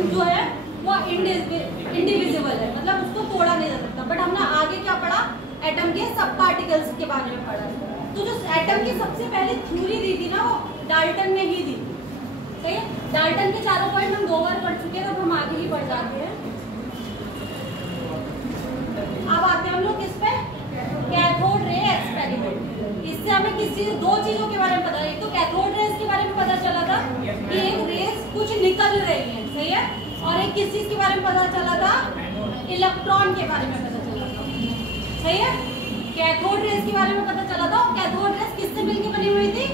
Atom जो है वो इंडिविजिबल है, मतलब उसको तोड़ा नहीं जा सकता। बट हमने आगे क्या पढ़ा, एटम के सब पार्टिकल्स के बारे में पढ़ा। तो जो एटम की सबसे पहले थ्योरी दी थी ना, वो डाल्टन ने ही दी थी, सही है। डाल्टन के चारों पॉइंट हम 2 बार पढ़ चुके हैं, तो हम आगे ही पढ़ जाते हैं। अब आते हैं हम लोग किस पे, कैथोड रे एक्सपेरिमेंट। इससे हमें किसी 2 चीजों के बारे में पता, एक तो कैथोड रेस के बारे में पता चला था कि एक रेस कुछ निकल रही है, सही है, और एक किस चीज के बारे में पता चला था, इलेक्ट्रॉन के बारे में पता चला था, सही है। कैथोड रेस के बारे में पता चला था, और कैथोड रेस किससे मिलकर बनी हुई थी,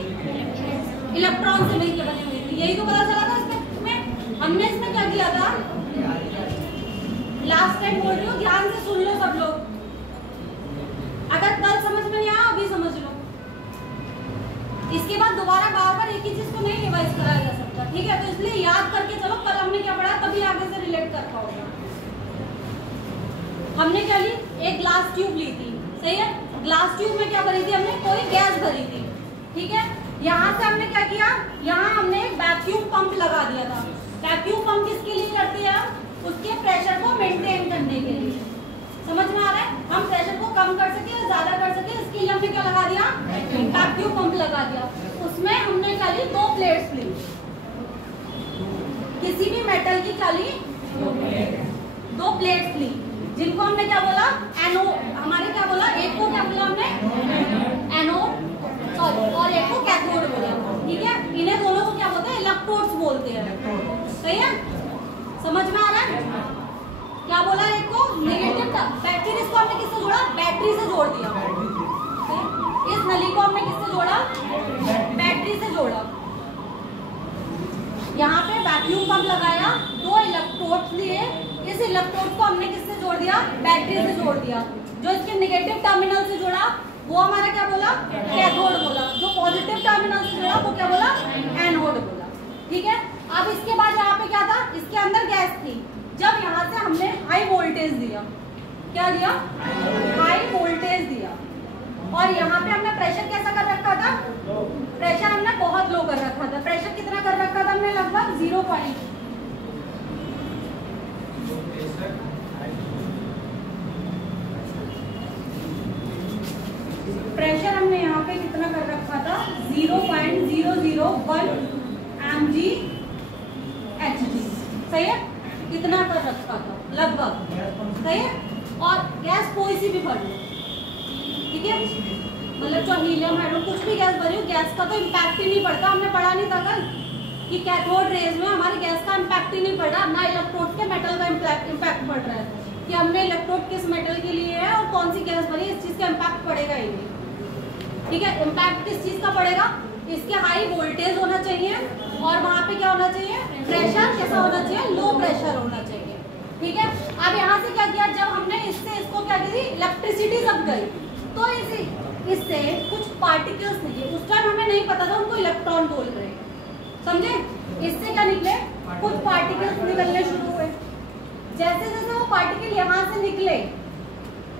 इलेक्ट्रॉन से मिलकर बनी हुई थी, यही तो पता चला था इसमें। हमने इसमें क्या किया था, लास्ट टाइम बोल रही हूँ, ध्यान से सुन लो सब लोग, अगर कल समझ में नहीं आया अभी समझ लो, इसके बाद दोबारा बार-बार एक ही चीज को नहीं रिवाइज कराया जा सकता, ठीक है। तो इसलिए याद करके चलो, कल हमने क्या पढ़ा तभी आगे से रिलेट कर पाओगे। हमने क्या ली, एक ग्लास ट्यूब ली थी, सही है। ग्लास ट्यूब में क्या भरी थी हमने, कोई गैस भरी थी, ठीक है। यहाँ से हमने क्या किया, यहाँ हमने एक वैक्यूम पंप लगा दिया था। वैक्यूम पंप किसके लिए करते हैं, उसके प्रेशर को मेंटेन करने के लिए, समझ में आ रहा है। हम प्रेशर को कम कर सके या ज्यादा कर सके, इसके लिए हमने क्या लगा दिया, वैक्यूम पंप लगा दिया। उसमें हमने क्या ली, 2 प्लेट्स ली, किसी भी मेटल की क्या ली, 2 प्लेट्स ली, जिनको हमने क्या बोला, एनोड। हमारे क्या बोला, एक को क्या बोला हमने, एनोड, सॉरी, और एक को कैथोड बोला, ठीक है। इन्हें दोनों को क्या बोलते हैं, इलेक्ट्रोड्स बोलते हैं, सही है। समझ में आ रहा है, क्या बोला, एक को नेगेटिव था, बैटरी, इसको हमने किससे जोड़ा, बैटरी से जोड़ दिया, इस नली को हमने किससे जोड़ा, बैटरी से जोड़ा। यहाँ पे वैक्यूम पंप लगाया, 2 इलेक्ट्रोड्स लिए, इस इलेक्ट्रोड को हमने किससे जोड़ दिया, बैटरी से जोड़ दिया। जो इसके नेगेटिव टर्मिनल से जोड़ा वो हमारा क्या बोला, कैथोड बोला। जो पॉजिटिव टर्मिनल से जोड़ा वो क्या बोला, एनोड बोला, ठीक है। अब इसके बाद यहाँ पे क्या था, इसके अंदर गैस थी। जब यहाँ से हमने हाई वोल्टेज दिया, क्या दिया, हाई वोल्टेज दिया, और यहाँ पे हमने प्रेशर कैसा कर रखा था, प्रेशर हमने बहुत लो कर रखा था। प्रेशर कितना कर रखा था हमने, लगभग 0 पॉइंट, प्रेशर हमने यहाँ पे कितना कर रखा था, 0.001 mg/Hg, सही है, कितना कर रखा था लगभग, सही है। और गैस कोई सी भी भर लो, ठीक है, मतलब जो हीलियम हाइड्रोजन कुछ भी गैस भरी हो, गैस का तो इम्पैक्ट ही नहीं पड़ता। हमने पढ़ा नहीं था कल कि कैथोड रेज में हमारे गैस का इम्पैक्ट ही नहीं पड़ रहा, ना इलेक्ट्रोड के मेटल का इम्पैक्ट पड़ रहा है कि हमने इलेक्ट्रोड किस मेटल के लिए है और कौन सी गैस भरी, इस चीज का इम्पैक्ट पड़ेगा ही नहीं, ठीक है। इम्पैक्ट किस चीज का पड़ेगा, इसके हाई वोल्टेज होना चाहिए, और वहां पे क्या होना चाहिए, प्रेशर कैसा होना चाहिए, लो प्रेशर होना चाहिए, ठीक है। अब यहाँ से क्या किया, जब हमने इससे इसको क्या की थी, इलेक्ट्रिसिटी जब गई, तो इससे कुछ पार्टिकल्स निकले। उस टाइम हमें नहीं पता था उनको इलेक्ट्रॉन बोल रहे हैं, समझे। इससे क्या निकले, कुछ पार्टिकल्स निकलने शुरू हुए। जैसे जैसे वो पार्टिकल यहाँ से निकले,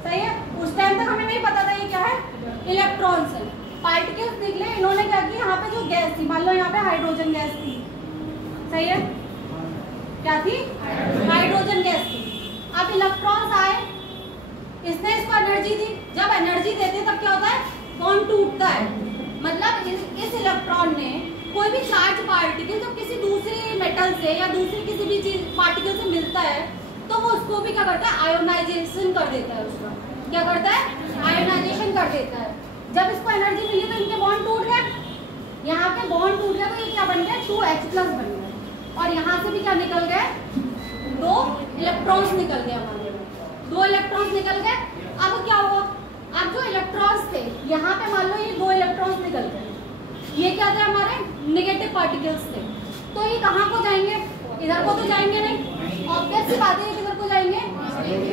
सही है, उस टाइम तक हमें नहीं पता था ये क्या है, इलेक्ट्रॉन्स है। पार्टिकल्स निकले, इन्होंने क्या किया, यहाँ पे जो गैस थी, मान लो यहाँ पे हाइड्रोजन गैस थी, सही है, क्या थी, हाइड्रोजन गैस थी। अब इलेक्ट्रॉन्स आए, इसने इसको एनर्जी दी। जब एनर्जी देते तब क्या होता है, बॉन्ड टूटता है। मतलब इस इलेक्ट्रॉन ने कोई भी चार्ज पार्टिकल जब किसी दूसरी मेटल से या दूसरी किसी भी चीज पार्टिकल से मिलता है, तो वो उसको भी क्या करता है, आयोनाइजेशन कर देता है। उसका क्या करता है, आयोनाइजेशन कर देता है। जब इसको एनर्जी मिली तो इनके बॉन्ड टूट गए, यहाँ पे बॉन्ड टूट गया, तो ये क्या बन गया, 2H+ बन गया, और यहाँ से भी क्या निकल गए, 2 इलेक्ट्रॉन्स निकल गए हमारे, 2 इलेक्ट्रॉन्स निकल गए। अब क्या हुआ, अब जो इलेक्ट्रॉन्स थे यहाँ पे मान लो ये 2 इलेक्ट्रॉन्स निकल गए, ये क्या थे, हमारे नेगेटिव पार्टिकल्स थे। तो ये कहाँ को जाएंगे, इधर को तो जाएंगे नहीं, ऑब्वियस सी बात है, किधर को जाएंगे,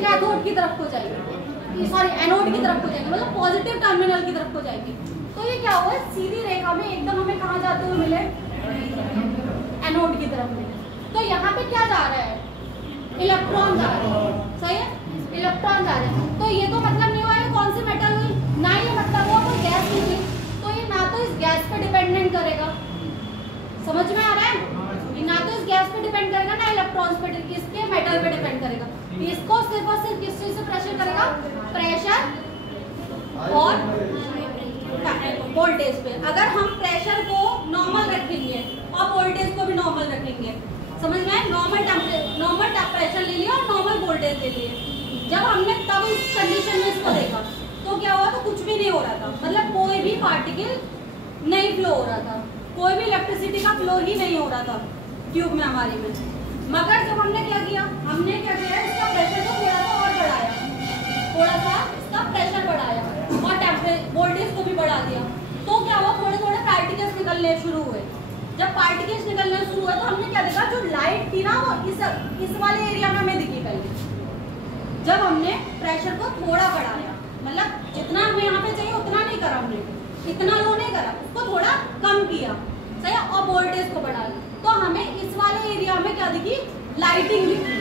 कैथोड की तरफ को जाएंगे, सॉरी एनोड की तरफ को जाएंगे, मतलब पॉजिटिव टर्मिनल की तरफ को जाएंगे। तो ये क्या हुआ, सीधी रेखा में एकदम हमें कहाँ जाते हुए मिले, एनोड की तरफ मिले। तो यहाँ पे क्या जा रहा है, इलेक्ट्रॉन जा रहे हैं, सही है, इलेक्ट्रॉन जा रहे हैं। तो ये तो मतलब नहीं हुआ कौन सी मेटल हुई, ना ये मतलब हुआ कोई गैस हुई, तो ये ना तो इस गैस पे डिपेंडेंट करेगा, समझ में आ रहा है, ये ना तो इस गैस पे डिपेंड करेगा ना इलेक्ट्रॉन्स पे, किसके मेटल पे डिपेंड करेगा। इसको सिर्फ और सिर्फ किस चीज से प्रेशर करेगा, प्रेशर और वोल्टेज पे। अगर हम प्रेशर को नॉर्मल रखेंगे और वोल्टेज को भी नॉर्मल रखेंगे, समझ में आए, नॉर्मल प्रेशर ले लिया और नॉर्मल वोल्टेज ले लिए, जब हमने तब इस कंडीशन में इसको देखा तो क्या हुआ, तो कुछ भी नहीं हो रहा था, मतलब कोई भी पार्टिकल नहीं फ्लो हो रहा था, कोई भी इलेक्ट्रिसिटी का फ्लो ही नहीं हो रहा था ट्यूब में हमारी में। मगर जब हमने क्या किया, इसका प्रेशर को थोड़ा सा और बढ़ाया, थोड़ा सा इसका प्रेशर बढ़ाया और वोल्टेज को भी बढ़ा दिया, तो क्या हुआ, थोड़े थोड़े पार्टिकल्स निकलने शुरू हुए। जब पार्टिकल्स निकलने शुरू हुए तो हमने क्या देखा, जो लाइट थी ना वो इस वाले एरिया में हमें दिखी पहले। जब हमने प्रेशर को थोड़ा बढ़ाया, मतलब जितना हमें यहाँ पे चाहिए उतना नहीं करा हमने, इतना लो नहीं करा, उसको थोड़ा कम किया, सही, और वोल्टेज को बढ़ा लिया, तो हमें इस वाले एरिया में क्या दिखी, लाइटिंग दिखी,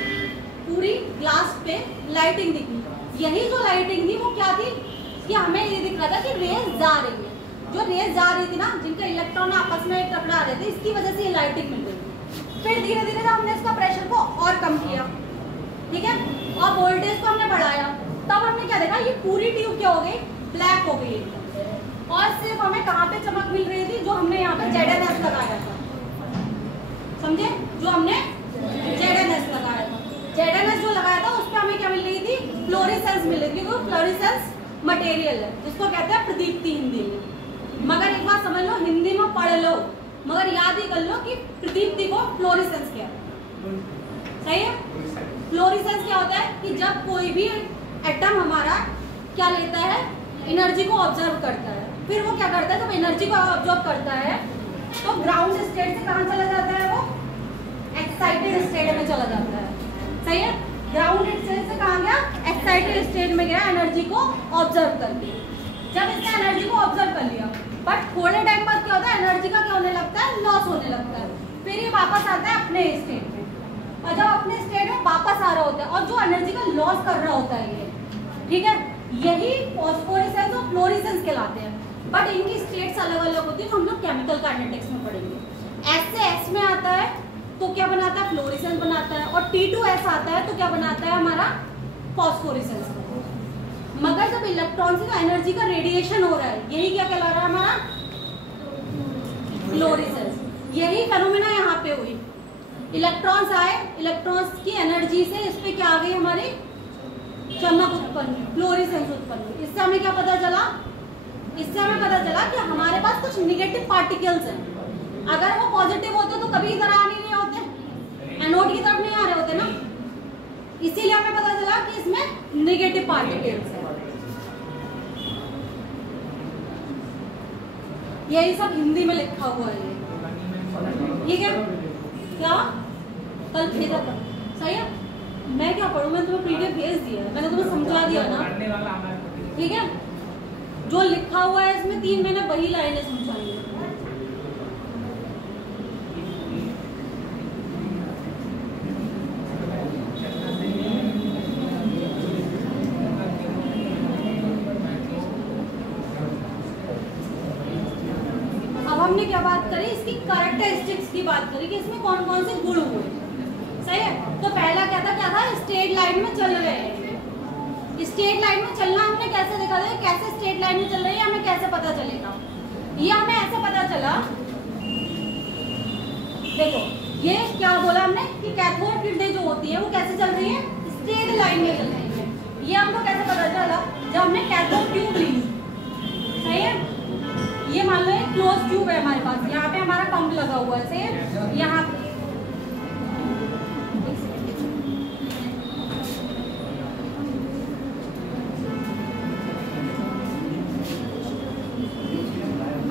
पूरी ग्लास पे लाइटिंग दिखी। यही जो लाइटिंग थी वो क्या थी कि हमें ये दिख रहा था कि रेज जा रही है, जो रेज जा रही थी ना, जिनके इलेक्ट्रॉन आपस में टकरा रहे थे, इसकी वजह से ये लाइटिंग मिल रही। फिर धीरे धीरे हमने इसका प्रेशर को और कम किया, ठीक है, और वोल्टेज को हमने बढ़ाया, तब हमने क्या देखा, ये पूरी ट्यूब क्या हो गई, ब्लैक हो गई, और सिर्फ हमें कहाँ पे चमक मिल रही थी, जो हमने यहाँ पे ZNS लगाया था, समझे, जो हमने ZNS लगाया था, ZNS जो लगाया था उस पर हमें क्या मिल रही थी, फ्लोरेसेंस मिल रही थी, वो फ्लोरेसेंस मटेरियल है जिसको कहते हैं प्रदीप्ति हिंदी में। मगर एक बात समझ लो, हिंदी में पढ़ लो मगर याद ही कर लो कि प्रदीप्ति को फ्लोरेसेंस क्या है, सही है। फ्लोरेसेंस क्या होता है कि जब कोई भी एटम हमारा क्या लेता है, एनर्जी को ऑब्जर्व करता है, फिर वो क्या करता है, जब एनर्जी को ऑब्जर्व करता है तो ग्राउंड स्टेट से कहाँ चला जाता है, वो एक्साइटेड स्टेट में चला जाता है, सही है। ग्राउंड स्टेट से कहाँ गया, एक्साइटेड स्टेट में गया, एनर्जी को ऑब्जर्व करके। जब इसने एनर्जी को ऑब्जर्व कर लिया, बट थोड़े टाइम बाद क्या होता है, एनर्जी का क्या होने लगता है, लॉस होने लगता है, फिर ये वापस आता है अपने स्टेट में, और जब अपने स्टेट में वापस आ रहा होता है और जो एनर्जी का लॉस कर रहा होता है ये, ठीक है, यही फॉस्फोरेसेंस और फ्लोरेसेंस कहलाते हैं। बट इनकी स्टेट्स अलग अलग होती है, तो हम लोग केमिकल काइनेटिक्स में पढ़ेंगे। एस से एस में आता है तो क्या बनाता है, फ्लोरेसेंस बनाता है, और T2S आता है तो क्या बनाता है हमारा, फॉस्फोरेसेंस। मगर जब इलेक्ट्रॉन से एनर्जी का रेडिएशन हो रहा है, यही क्या कहला रहा है हमारा, फ्लोरेसेंस। यही फेनोमेना यहाँ पे हुई, इलेक्ट्रॉन्स आए, इलेक्ट्रॉन्स की एनर्जी से इस पे क्या आ गई, हमारी चमक उत्पन्न, फ्लोरेसेंस उत्पन्न हुई। इससे हमें क्या पता चला, इससे हमें पता चला कि हमारे पास कुछ निगेटिव पार्टिकल्स हैं, अगर वो पॉजिटिव होते तो कभी इधर आ नहीं होते, एनोड की तरफ नहीं आ रहे होते ना, इसीलिए हमें पता चला कि इसमें निगेटिव पार्टिकल्स हैं। यही सब हिंदी में लिखा हुआ है, ठीक है, क्या कल भेजा था, सही है। मैं क्या पढ़ूं, मैं तुम्हें PDF भेज दिया, मैंने तुम्हें समझा दिया ना, ठीक है। जो लिखा हुआ है इसमें 3 महीने वही लाइनें समझाई है। हमने क्या बात करी, इसकी कैरेक्टरिस्टिक्स की बात करी कि इसमें कौन कौन से गुण हुए, सही है। तो पहला क्या था, स्ट्रेट लाइन में चल रहे हैं। स्ट्रेट लाइन में चलना हमने कैसे देखा था, कैसे स्ट्रेट लाइन में चल रही है हमें कैसे पता चलेगा, ये हमें ऐसे पता चला, देखो ये क्या बोला हमने कि कैथोड किरणें जो होती है वो कैसे चल रही है, स्ट्रेट लाइन में चल रही है। ये हमको कैसे पता चला, जब हमने कैथोड ट्यूब ली, सही है। ये मान लो एक क्लोज ट्यूब है हमारे पास, यहाँ पे हमारा पंप लगा हुआ है, सेम यहाँ पे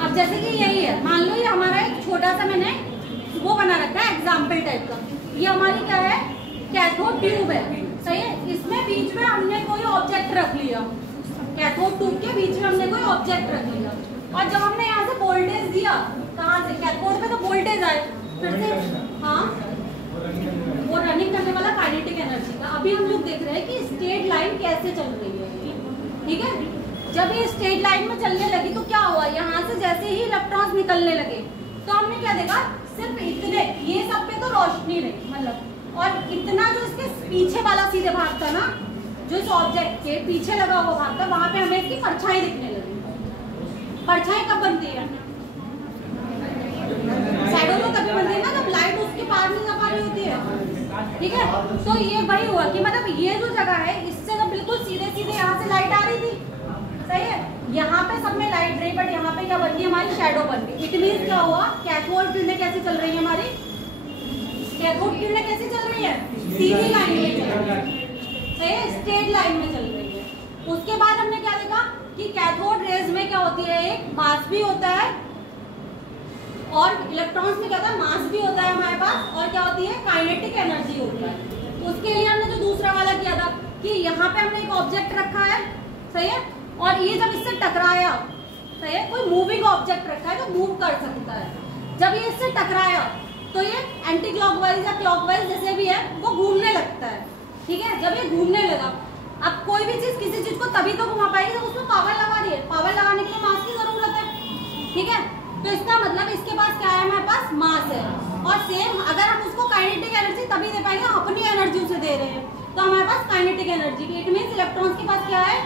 अब जैसे कि यही है, मान लो ये हमारा एक छोटा सा मैंने वो बना रखा है एग्जाम्पल टाइप का, ये हमारी क्या है, कैथोड ट्यूब है, सही है। इसमें बीच में हमने कोई ऑब्जेक्ट रख लिया, कैथोड ट्यूब के बीच में हमने कोई ऑब्जेक्ट रख लिया, और जब हमने यहाँ से वोल्टेज दिया, कहाँ से, कैथोड पे तो वोल्टेज आए, फिर से हाँ वो रनिंग करने वाला काइनेटिक एनर्जी का। अभी हम लोग देख रहे हैं कि स्ट्रेट लाइन कैसे चल रही है, ठीक है। जब ये स्ट्रेट लाइन में चलने लगी तो क्या हुआ, यहाँ से जैसे ही इलेक्ट्रॉन्स निकलने लगे तो हमने क्या देखा, सिर्फ इतने, ये सब पे तो रोशनी रही मतलब, और इतना जो इसके पीछे वाला सीधे भाग था ना, जो इस ऑब्जेक्ट के पीछे लगा हुआ भाग था, वहां पे हमें इसकी परछाई दिखने लगी। परछाई कब बनती है? शैडो तो तभी बनती है ना जब लाइट उसके पार नहीं जा पा रही होती है, ठीक है। तो ये वही हुआ कि मतलब ये जो जगह है इससे तो बिल्कुल सीधे सीधे यहाँ से लाइट आ रही थी, सही है। यहाँ पे सब में लाइट रही, बट यहाँ पे क्या बन गई? हमारी शैडो बन गई। इट मींस क्या हुआ? कैथोड किरणें कैसे चल रही है हमारी? कैथोड किरणें कैसे चल रही है? सीधी लाइन में चल रही है, सही है, स्ट्रेट लाइन में चल रही है। उसके बाद हमने क्या देखा कि कैथोड रेज में क्या होती है? एक मास भी होता है, और इलेक्ट्रॉन्स में क्या होता है? मास भी होता है हमारे पास, और क्या होती है? काइनेटिक एनर्जी होती है। उसके लिए हमने जो दूसरा वाला किया था कि यहाँ पे हमने एक ऑब्जेक्ट रखा है, सही है, और ये जब इससे टकराया, सही है, कोई मूविंग ऑब्जेक्ट रखा है जो मूव कर सकता है, जब ये इससे टकराया तो ये एंटी क्लॉकवाइज या क्लॉकवाइज जैसे भी है वो घूमने लगता है, ठीक है। जब ये घूमने लगा, अब कोई भी चीज किसी चीज को तभी तो घुमा पाएगी जब उसमें पावर लगा रही है। पावर लगाने के लिए मास की जरूरत है, ठीक है। तो इसका मतलब इसके पास क्या है? हमारे पास मास है, और सेम अगर हम उसको काइनेटिक एनर्जी तभी दे पाएंगे अपनी एनर्जी उसे दे रहे हैं, तो हमारे पास काइनेटिक एनर्जी भी। इट मींस इलेक्ट्रॉन्स के पास क्या है?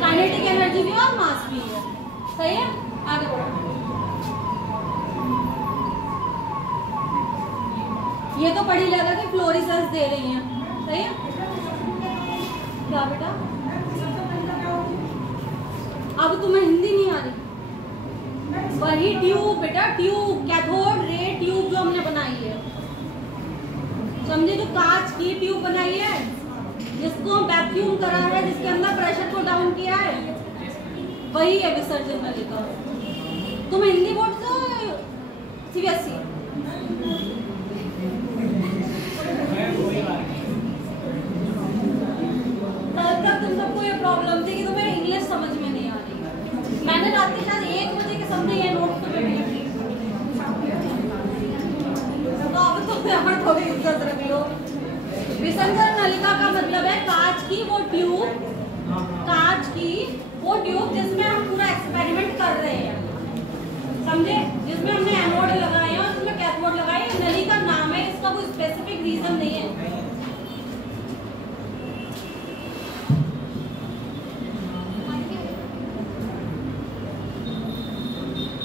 काइनेटिक एनर्जी भी और मास भी है, सही है। आगे बढ़ो। ये तो पढ़ी लगा कि फ्लोरेसेंस दे रही हैं, सही है। क्या बेटा? अब तुम्हें हिंदी नहीं आ रही? वही ट्यूब बेटा, ट्यूब, कैथोड रे ट्यूब जो हमने बनाई है, समझे? जो कांच की ट्यूब बनाई है, जिसको वैक्यूम करा है, जिसके अंदर प्रेशर को डाउन किया है, वही है विसर्जन नलिका। तुम हिंदी बोर्ड से सीबीएसई? कल तक तुम सबको ये प्रॉब्लम थी कि तुम्हें इंग्लिश समझ में नहीं आ रही। मैंने रात के शायद 1 बजे के समझे ये नोट तो भेजे, तो अब तो यहाँ थोड़ी इज्जत रख लो। विसर्जन नलिका का मतलब है कांच की वो ट्यूब, कांच की वो ट्यूब जिसमें हम पूरा एक्सपेरिमेंट कर रहे हैं, समझे? जिसमें हमने एनोड लगाए हैं और जिसमें कैथोड लगाए हैं। नलिका नाम है, इसका कोई स्पेसिफिक रीजन नहीं है।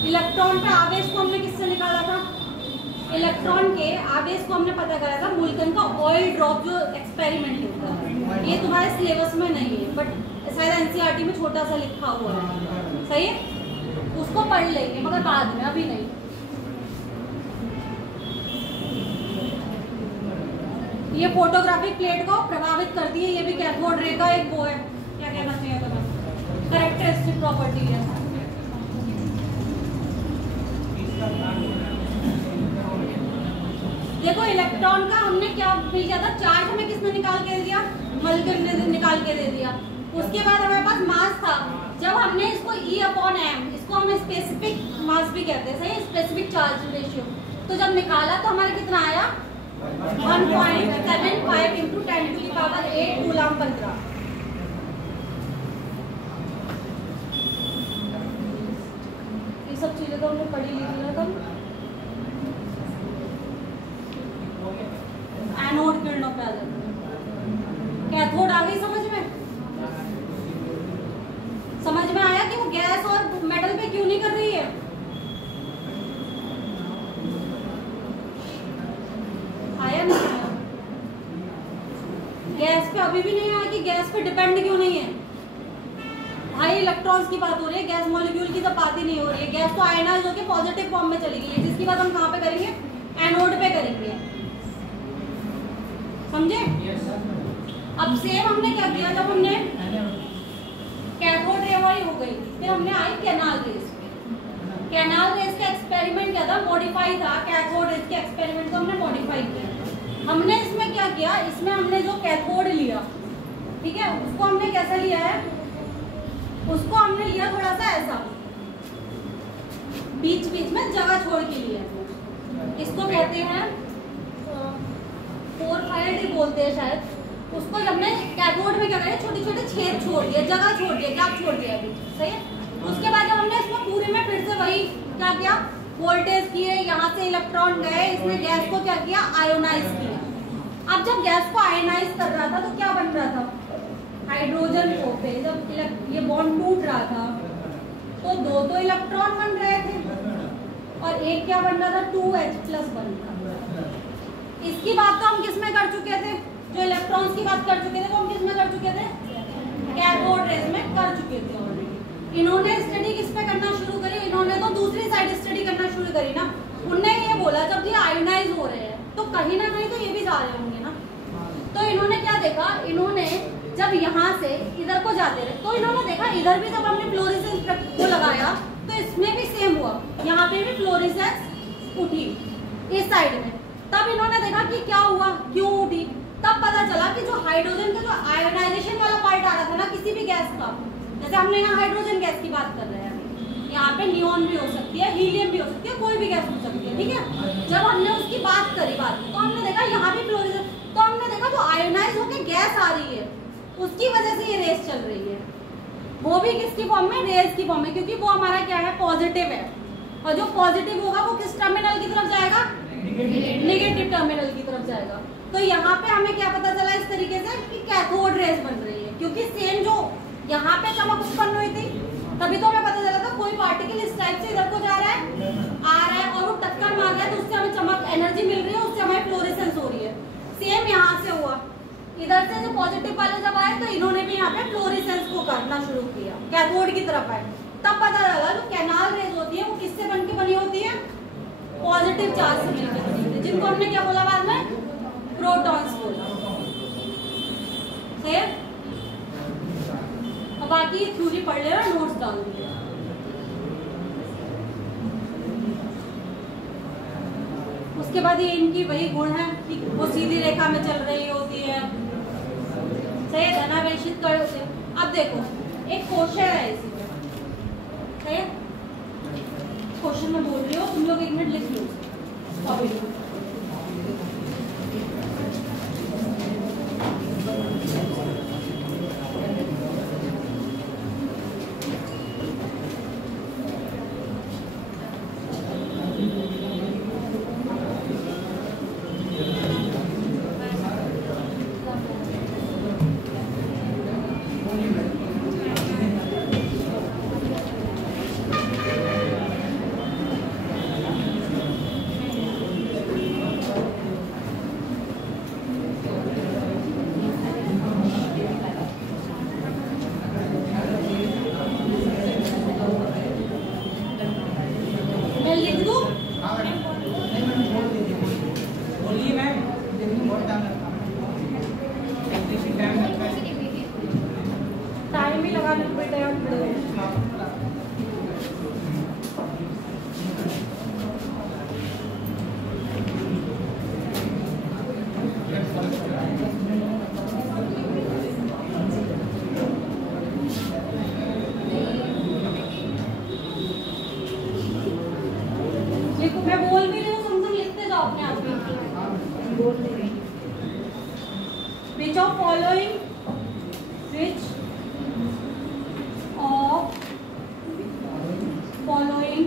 इलेक्ट्रॉन का आवेश को हमने किससे निकाला था? इलेक्ट्रॉन के आवेश को हमने पता करा था मुल्कन का ऑयल ड्रॉप जो एक्सपेरिमेंट होता है। ये तुम्हारे सिलेबस में नहीं है, बट शायद एनसीईआरटी में छोटा सा लिखा हुआ है, सही है, उसको पढ़ लेंगे मगर बाद में, अभी नहीं। ये फोटोग्राफिक प्लेट को प्रभावित करती है, ये भी कैथोड रे का एक वो है, क्या कहना चाहिए तुम्हें? कैरेक्टरिस्टिक प्रॉपर्टी है। देखो इलेक्ट्रॉन का हमने क्या मिल गया था? चार्ज हमें किसने निकाल के दे दिया? मॉलिक्यूल ने निकाल के दे दिया। उसके बाद हमारे पास मास था। जब हमने इसको E/m, इसको हम स्पेसिफिक मास भी कहते हैं, सही, स्पेसिफिक चार्ज रेशियो, तो जब निकाला तो हमारा कितना आया? 1.75 इंटू 10⁸ कूलम 15। ये सब चीजें तो हमने पढ़ी लिखी है कल। एनोड किरणों पे आ जाते हैं। कैथोड आ गई समझ में? समझ में आया कि वो गैस और मेटल पे क्यों नहीं कर रही है? आया नहीं आया? गैस पे अभी भी नहीं आया कि गैस पे डिपेंड क्यों नहीं है? भाई इलेक्ट्रॉन्स की बात हो रही है, गैस मॉलिक्यूल की तो बात ही नहीं हो रही है। गैस तो आयनाइज होकर पॉजिटिव फॉर्म में चली गई है, जिसकी बात हम कहाँ पे करेंगे? एनोड पे करेंगे, समझे? अब सेम हमने क्या किया, जब हमने कैथोड रे वाली हो गई, फिर हमने आई कैनाल रेस। कैनाल रेस का एक्सपेरिमेंट क्या था? मॉडिफाई था। कैथोड रेस के एक्सपेरिमेंट को हमने मॉडिफाई किया। हमने इसमें क्या किया? इसमें हमने जो कैथोड लिया, ठीक है, उसको हमने कैसा लिया है? उसको हमने लिया थोड़ा सा ऐसा, बीच बीच में जगह छोड़ के लिया। इसको कहते हैं पोरफायरिटी बोलते हैं शायद। उसको जब हमने कैथोड में क्या करें? छोटे छोटे छेद छोड़ दिए, जगह छोड़ दिया, गैप छोड़ दिया अभी, सही है। उसके बाद जब हमने इसमें पूरे में फिर से वही क्या किया? वोल्टेज किए, यहाँ से इलेक्ट्रॉन गए, इसने गैस को क्या किया, आयोनाइज किया। अब जब गैस को आयोनाइज कर रहा था तो क्या बन रहा था, हाइड्रोजन को पे जब ये बॉन्ड टूट रहा था तो दो तो इलेक्ट्रॉन बन रहे थे और एक क्या बन रहा था, 2H+ बन रहा था। इसकी बात तो हम किस में कर चुके थे, जो इलेक्ट्रॉन्स की बात कर चुके थे वो हम किस में कर चुके थे, कैथोड रेज में कर चुके थे ऑलरेडी। इन्होंने स्टडी किस पे करना शुरू करी, इन्होंने तो दूसरी साइड स्टडी करना शुरू करी ना। उनने ये बोला जब ये आयोनाइज हो रहे हैं तो कहीं ना कहीं तो ये भी जा रहे होंगे ना। तो इन्होंने क्या देखा, इन्होंने जब यहाँ से इधर को जाते रहे तो इन्होंने देखा इधर भी जब हमने फ्लोरेसेंस को लगाया तो इसमें भी सेम हुआ, यहाँ पे भी फ्लोरेसेंस उठी इस साइड में। तब इन्होंने देखा कि क्या हुआ, क्यों उठी। तब पता चला कि जो हाइड्रोजन का जो आयोनाइजेशन वाला पार्ट आ रहा था ना किसी भी गैस का, जैसे हमने यहाँ हाइड्रोजन गैस की बात कर रहे हैं, यहाँ पे नियॉन भी हो सकती है, हीलियम भी हो सकती है, कोई भी गैस हो सकती है, ठीक है। जब हमने उसकी बात करी तो हमने देखा यहाँ भी फ्लोरेसेंस, तो हमने देखा जो आयोनाइज होकर गैस आ रही है उसकी वजह से ये रेस चल रही है, वो भी किसकी फॉर्म में, रेस की फॉर्म में, क्योंकि वो हमारा क्या है, पॉजिटिव है। और जो पॉजिटिव होगा वो किस टर्मिनल की तरफ जाएगा, नेगेटिव टर्मिनल की तरफ जाएगा। तो यहाँ पे हमें क्या पता चला इस तरीके से कि कैथोड रेस बन रही है, क्योंकि सेम जो यहाँ पे चमक उत्पन्न हुई थी तभी तो हमें पता चला था कोई पार्टिकल इस टाइप से इधर को जा रहा है, आ रहा है और वो टक्कर मार रहा है तो उससे हमें चमक एनर्जी मिल रही है, उससे हमें फ्लोरेसेंस हो रही है। सेम यहाँ से हुआ, इधर से जो पॉजिटिव वाले जब आए तो इन्होंने भी यहाँ पे फ्लोरेसेंस को करना शुरू किया, कैथोड की तरफ आए। तब पता चला जो कैनाल रेज होती है वो किससे बनके बनी होती है, पॉजिटिव चार्ज से मिलकर बनी होती है, जिनको हमने क्या बोला बाद में, प्रोटॉन्स बोला। सही है। अब बाकी थ्योरी पढ़ लेना, नोट्स डाल दिए। उसके बाद ये इनकी वही गुण है कि वो सीधी रेखा में चल रही होती है, सही है, धनावेशित कर होते। अब देखो एक क्वेश्चन है इसी में, सही है, क्वेश्चन में बोल रही हो, तुम लोग 1 मिनट लिख लो कॉपी में। टाइम ही लगाने को बेटा यार देखो मैं बोल भी रही हूँ, समझ लिखते जाओ अपने आप में। बोल नहीं रही। Which of following, which of following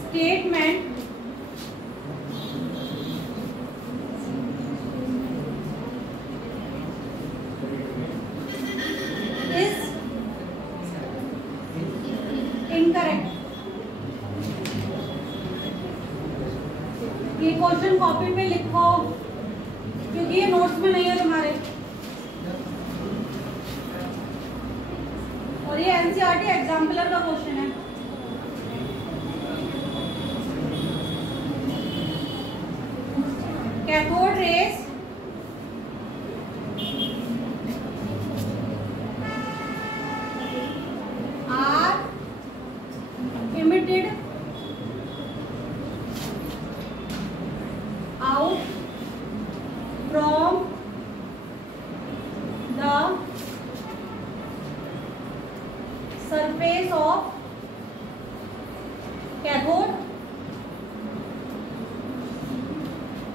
statement is incorrect? ये क्वेश्चन कॉपी पे लिखो क्योंकि ये नोट्स में नहीं है तुम्हारे, और ये एनसीईआरटी एग्जाम्पलर का क्वेश्चन है। Cathode rays are emitted out from the surface of cathode।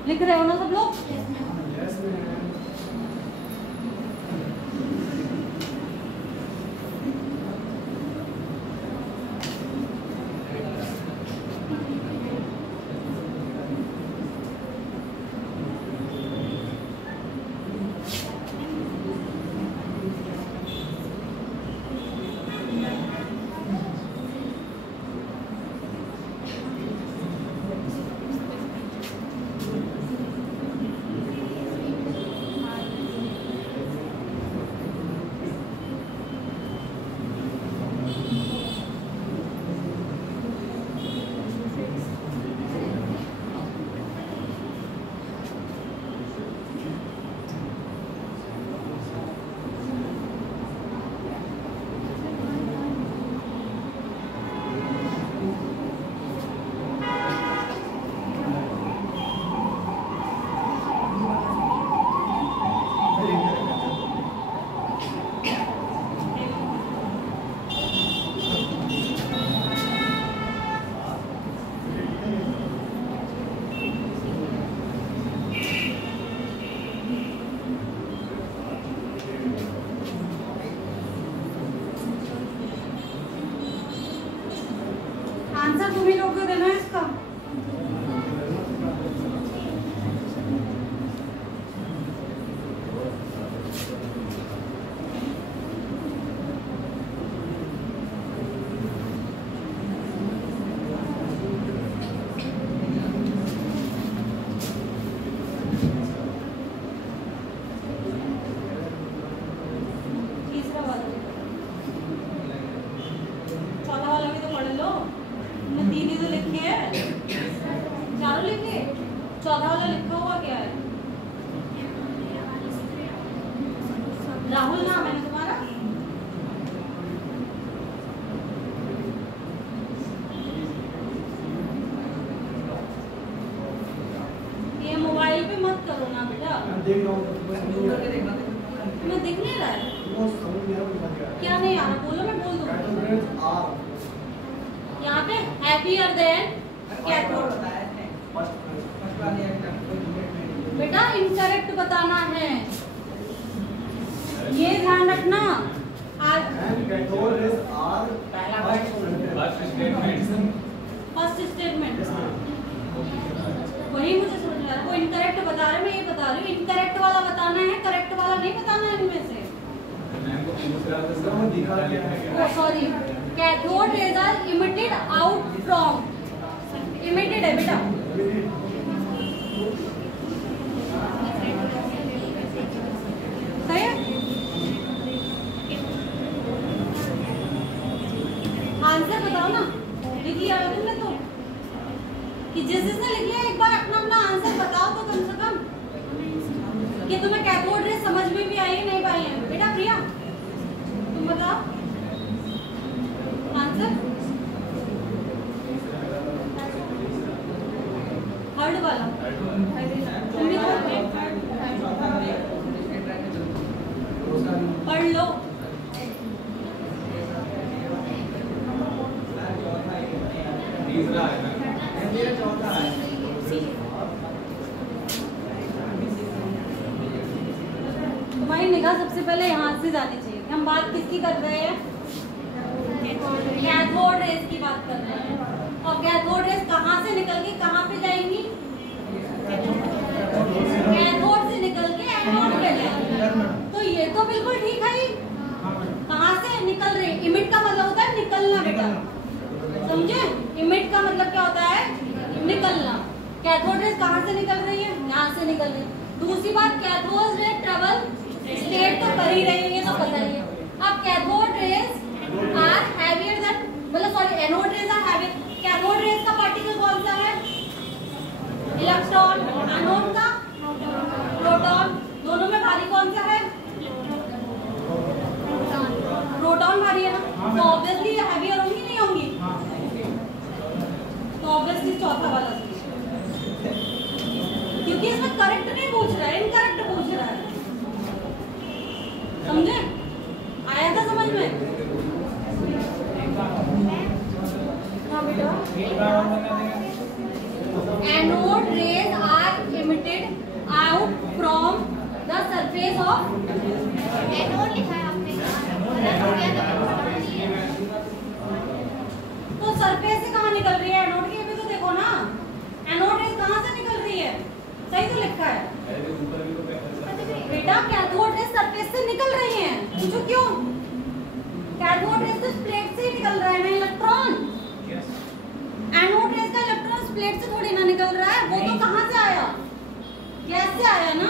लिख रहे हो ना सब लोग? राहुल नाम है ना तुम्हारा? ये मोबाइल पे मत करो ना बेटा। मैं दिख नहीं रहा है। क्या नहीं आ रहा? बोलो, मैं बोल दूँ। यहाँ पे हैप्पियर देन कैथोड। बेटा इनकरेक्ट बताना है, ये ध्यान रखना। फर्स्ट स्टेटमेंट वही मुझे समझ में आ रहा है। वो इनकरेक्ट बता रहे, मैं ये बता रही हूँ। इनकरेक्ट वाला बताना है, करेक्ट वाला नहीं बताना है इनमें से। Sorry, cathode rays are emitted out from. Emitted है बेटा। सही है? आंसर बताओ ना, लिख लिया तुमने तो? कि जिसने लिख लिया एक बार अपना अपना आंसर बताओ तो कम से कम, कि तुम्हें कैथोड रेज समझ में भी आई है नहीं पाई है। बेटा प्रिया तुम बताओ आंसर। थर्ड वाला पढ़ लो। तुम्हारी निगाह सबसे पहले यहाँ से जानी चाहिए। हम बात किसकी कर रहे हैं? कैथोड रेज की बात कर रहे हैं। और कैथोड रेज कहाँ से निकल के कहाँ पे जाएंगी? कैथोड से निकल के एनोड पे जाएंगी। तो ये तो बिल्कुल ठीक है ही। कहाँ से निकल रही? इमिट का मतलब होता है निकलना बेटा, समझे? इमिट का मतलब क्या होता है? निकलना। कैथोड रेज कहाँ से निकल रही है? यहाँ से निकल रही है। दूसरी बात, कैथोड रेज ट्रेवल स्टेट तो कर ही रही है, ये तो पता ही है। अब cathode rays are heavier than, मतलब sorry, anode rays are heavier. Cathode rays का पार्टिकल कौन सा है? इलेक्ट्रॉन। एनोड का प्रोटॉन। दोनों में भारी कौन सा है? प्रोटॉन भारी है ना, तो ऑब्वियसली हैवियर होंगी नहीं होंगी? तो ऑब्वियसली चौथा वाला, क्योंकि इसमें करेक्ट नहीं पूछ रहा है, इनकरेक्ट पूछ रहा है। समझे? आया था समझ में? हाँ बेटा। Anode rays are emitted out from the surface of. Anode लिखा है आपने, तो सरफेस से कहाँ निकल रही है एनोड की? भी तो देखो ना, एनोड रेज कहाँ से निकल रही है? सही तो लिखा है बेटा। कैथोड रेज सरफेस से निकल रही है। पूछो क्यों? कैथोड रेज तो प्लेट से ही निकल रहा है ना, इलेक्ट्रॉन। एनोड रेज का इलेक्ट्रॉन प्लेट से थोड़ी ना निकल रहा है, वो तो कहाँ से आया? गैस से आया ना,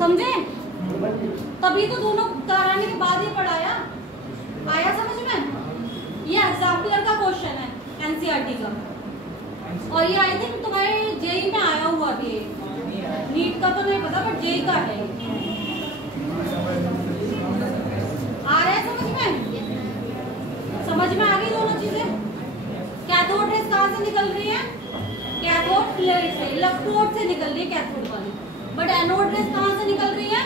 समझे? तभी तो दोनों कराने के बाद ही पढ़ाया। आया समझ में? ये एग्जाम्पलर का क्वेश्चन है एनसीईआरटी का, और ये आई थिंक तुम्हारे जेई में आया हुआ भी है। नीट का तो नहीं पता, बट जेई का है। आ रहा है समझ में? समझ में आ गई दोनों चीजें? कैथोड रेज कहाँ से निकल रही है? कैथोड प्लेट से, इलेक्ट्रोड से निकल रही है कैथोड वाली। बट एनोड रेज कहाँ से निकल रही है?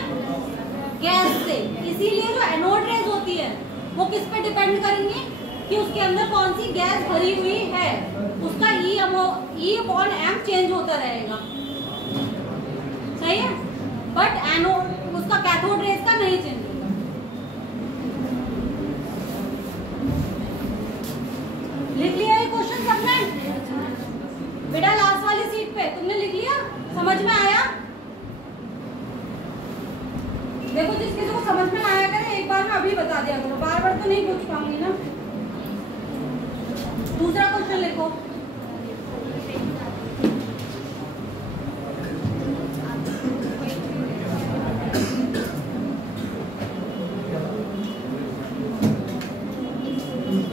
गैस से। इसीलिए जो एनोड रेज होती है वो किस पे डिपेंड करेंगी? कि उसके अंदर कौन सी गैस भरी हुई है, उसका E/M चेंज होता रहेगा। सही है? बट एनोड, उसका कैथोड रेज का नहीं चेंज होगा। लिख लिया ये क्वेश्चन सबने? बेटा लास्ट वाली सीट पे तुमने लिख लिया? समझ में आया? देखो जिस किसी को समझ में आया करे एक बार में अभी बता दिया करो, बार बार तो नहीं पूछ पाऊंगी ना। दूसरा क्वेश्चन लिखो।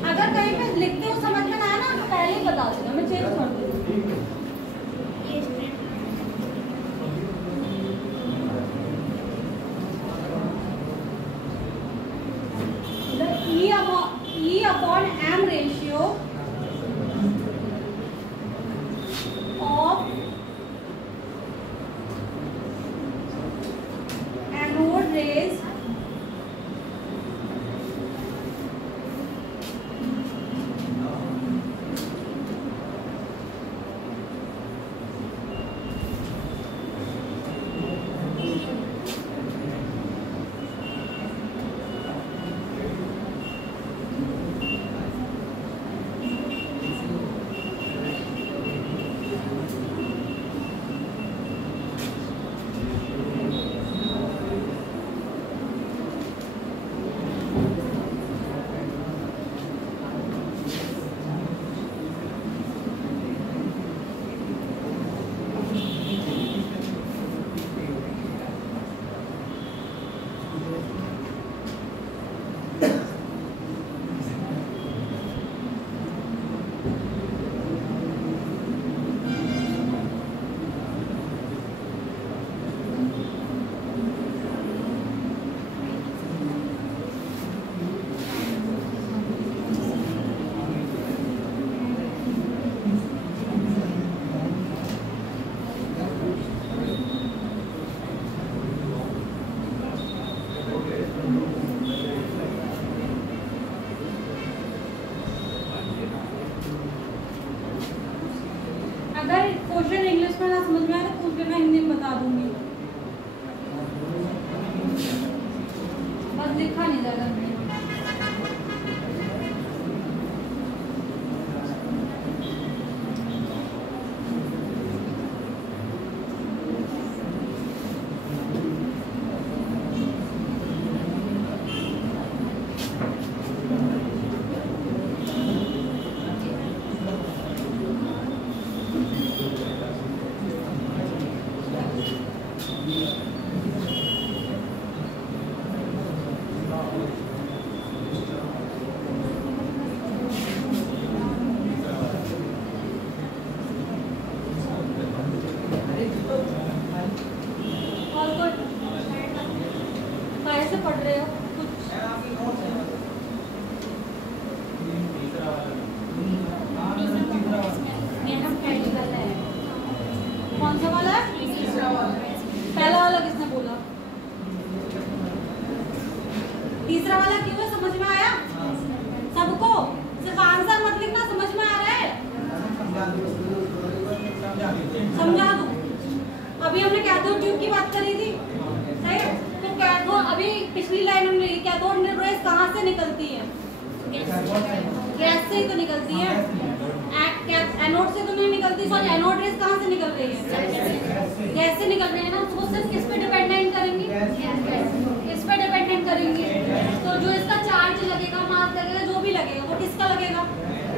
अगर कहीं पे लिखते हो समझ में ना आया ना तो पहले ही बता देना, मैं चेंज कर दूंगी। कैसे पढ़ रहे हो कुछ? कौन सा वाला है? पहला वाला किसने बोला? तीसरा वाला क्यों है? समझ में आया सबको? सिर्फ आंसर मत लिखना, समझ में आ रहा है? समझा दूं? अभी हमने कैथोड ट्यूब की बात करी थी, सही है? तो कैथोड, अभी पिछली लाइन हमने कैथोड रेज कहाँ से निकलती है? गैस से ही तो निकलती है, एनोड से तो नहीं निकलती। सॉरी, एनोड रेज कहाँ से निकल रही है? गैस से निकल रही है ना। उसको सिर्फ किस पे डिपेंडेंट करेंगे? इस पे डिपेंडेंट करेंगे। तो जो इसका चार्ज लगेगा, मास लगेगा, जो भी लगेगा, वो किसका लगेगा?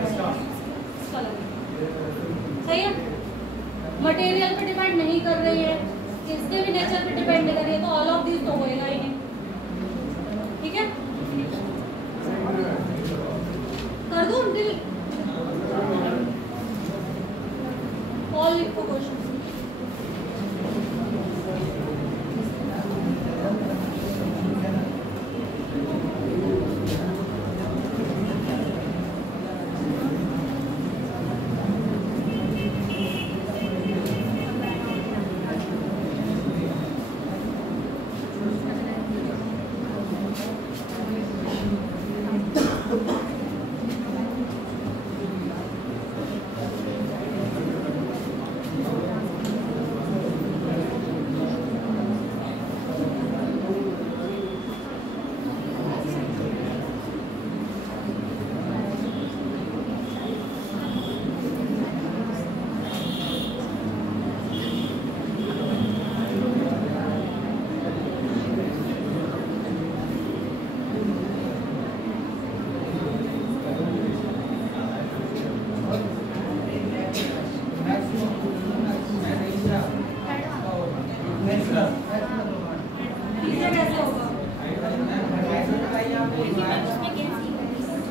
इसका लगेगा, सही है? मटेरियल पे डिपेंड नहीं कर रही है, इसके भी नेचर पे डिपेंड कर रही है, तो ऑल ऑफ दिस तो होएगा ही नहीं। ठीक है, कर दूं? ऑल लिखो क्वेश्चन।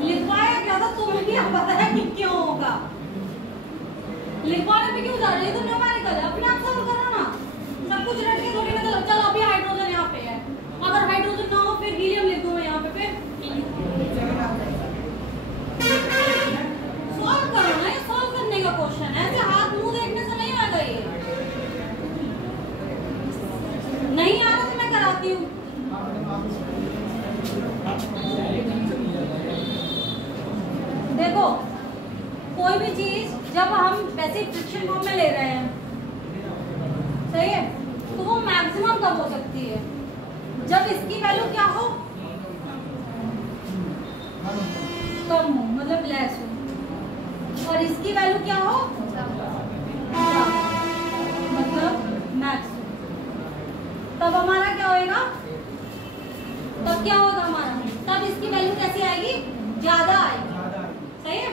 लिखवाया क्या था तुम्हें भी पता है कि क्यों होगा? लिखवाने पे क्यों जा रही है? तो न्यूमेरिकल है, अपने आप सॉल्व करो ना। सब कुछ रट के थोड़ी ना चलो अभी हाइड्रोजन यहाँ पे है, अगर हाइड्रोजन ना हो फिर हीलियम लिख दूँ यहाँ पे, फिर सॉल्व करो ना। ये सॉल्व करने का क्वेश्चन है, ऐसे हाथ मुंह देखने से नहीं आएगा। ये नहीं आ रहा तो मैं कराती हूँ। देखो, कोई भी चीज जब हम वैसे फ्रिक्शन फॉर्म में ले रहे हैं, सही है, तो वो मैक्सिमम कब हो सकती है? जब इसकी वैल्यू क्या हो? कम हो, मतलब लेस हो, और इसकी वैल्यू क्या हो? मतलब मैक्स हो। तब हमारा क्या होएगा? तब क्या होगा हमारा? तब इसकी वैल्यू कैसी आएगी? ज्यादा आएगी, सही है?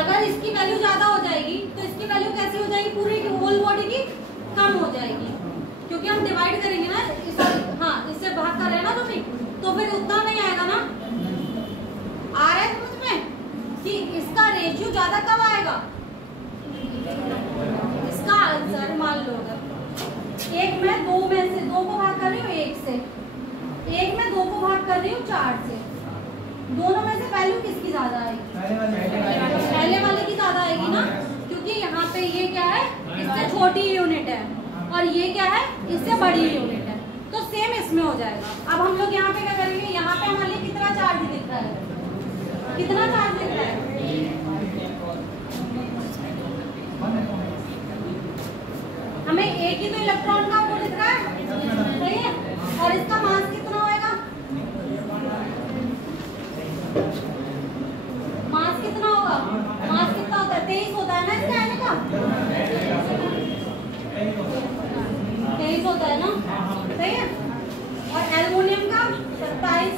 अगर इसकी वैल्यू ज्यादा हो जाएगी तो इसकी वैल्यू कैसी हो जाएगी? पूरी होल बॉडी की कम हो जाएगी, क्योंकि हम डिवाइड करेंगे ना हाँ, इससे भाग कर रहे हैं ना जो भी, तो फिर उतना नहीं आएगा ना। आ रहा है समझ में कि इसका रेशियो ज्यादा कब आएगा? इसका आंसर मान लो, अगर एक में दो को भाग कर रही हूँ एक से, एक में दो को भाग कर रही हूँ 4 से, दोनों में से वैल्यू किसकी ज्यादा आएगी? पहले वाले की ज्यादा आएगी ना, क्योंकि यहाँ पे ये क्या है? इससे छोटी यूनिट है, और ये क्या है? इससे बड़ी यूनिट है, तो सेम इसमें हो जाएगा। अब हम लोग यहाँ पे क्या करेंगे? यहाँ पे हमारे लिए कितना चार्ज दिख रहा है? कितना चार्ज दिख रहा है? हमें एक ही तो इलेक्ट्रॉन का वो दिख रहा है, सही है? और इसका मास कितना होएगा? मास कितना होगा? मास कितना होता है? 23 होता है ना इसका आने का? 23 होता है ना, सही है? और एल्युमिनियम का 27,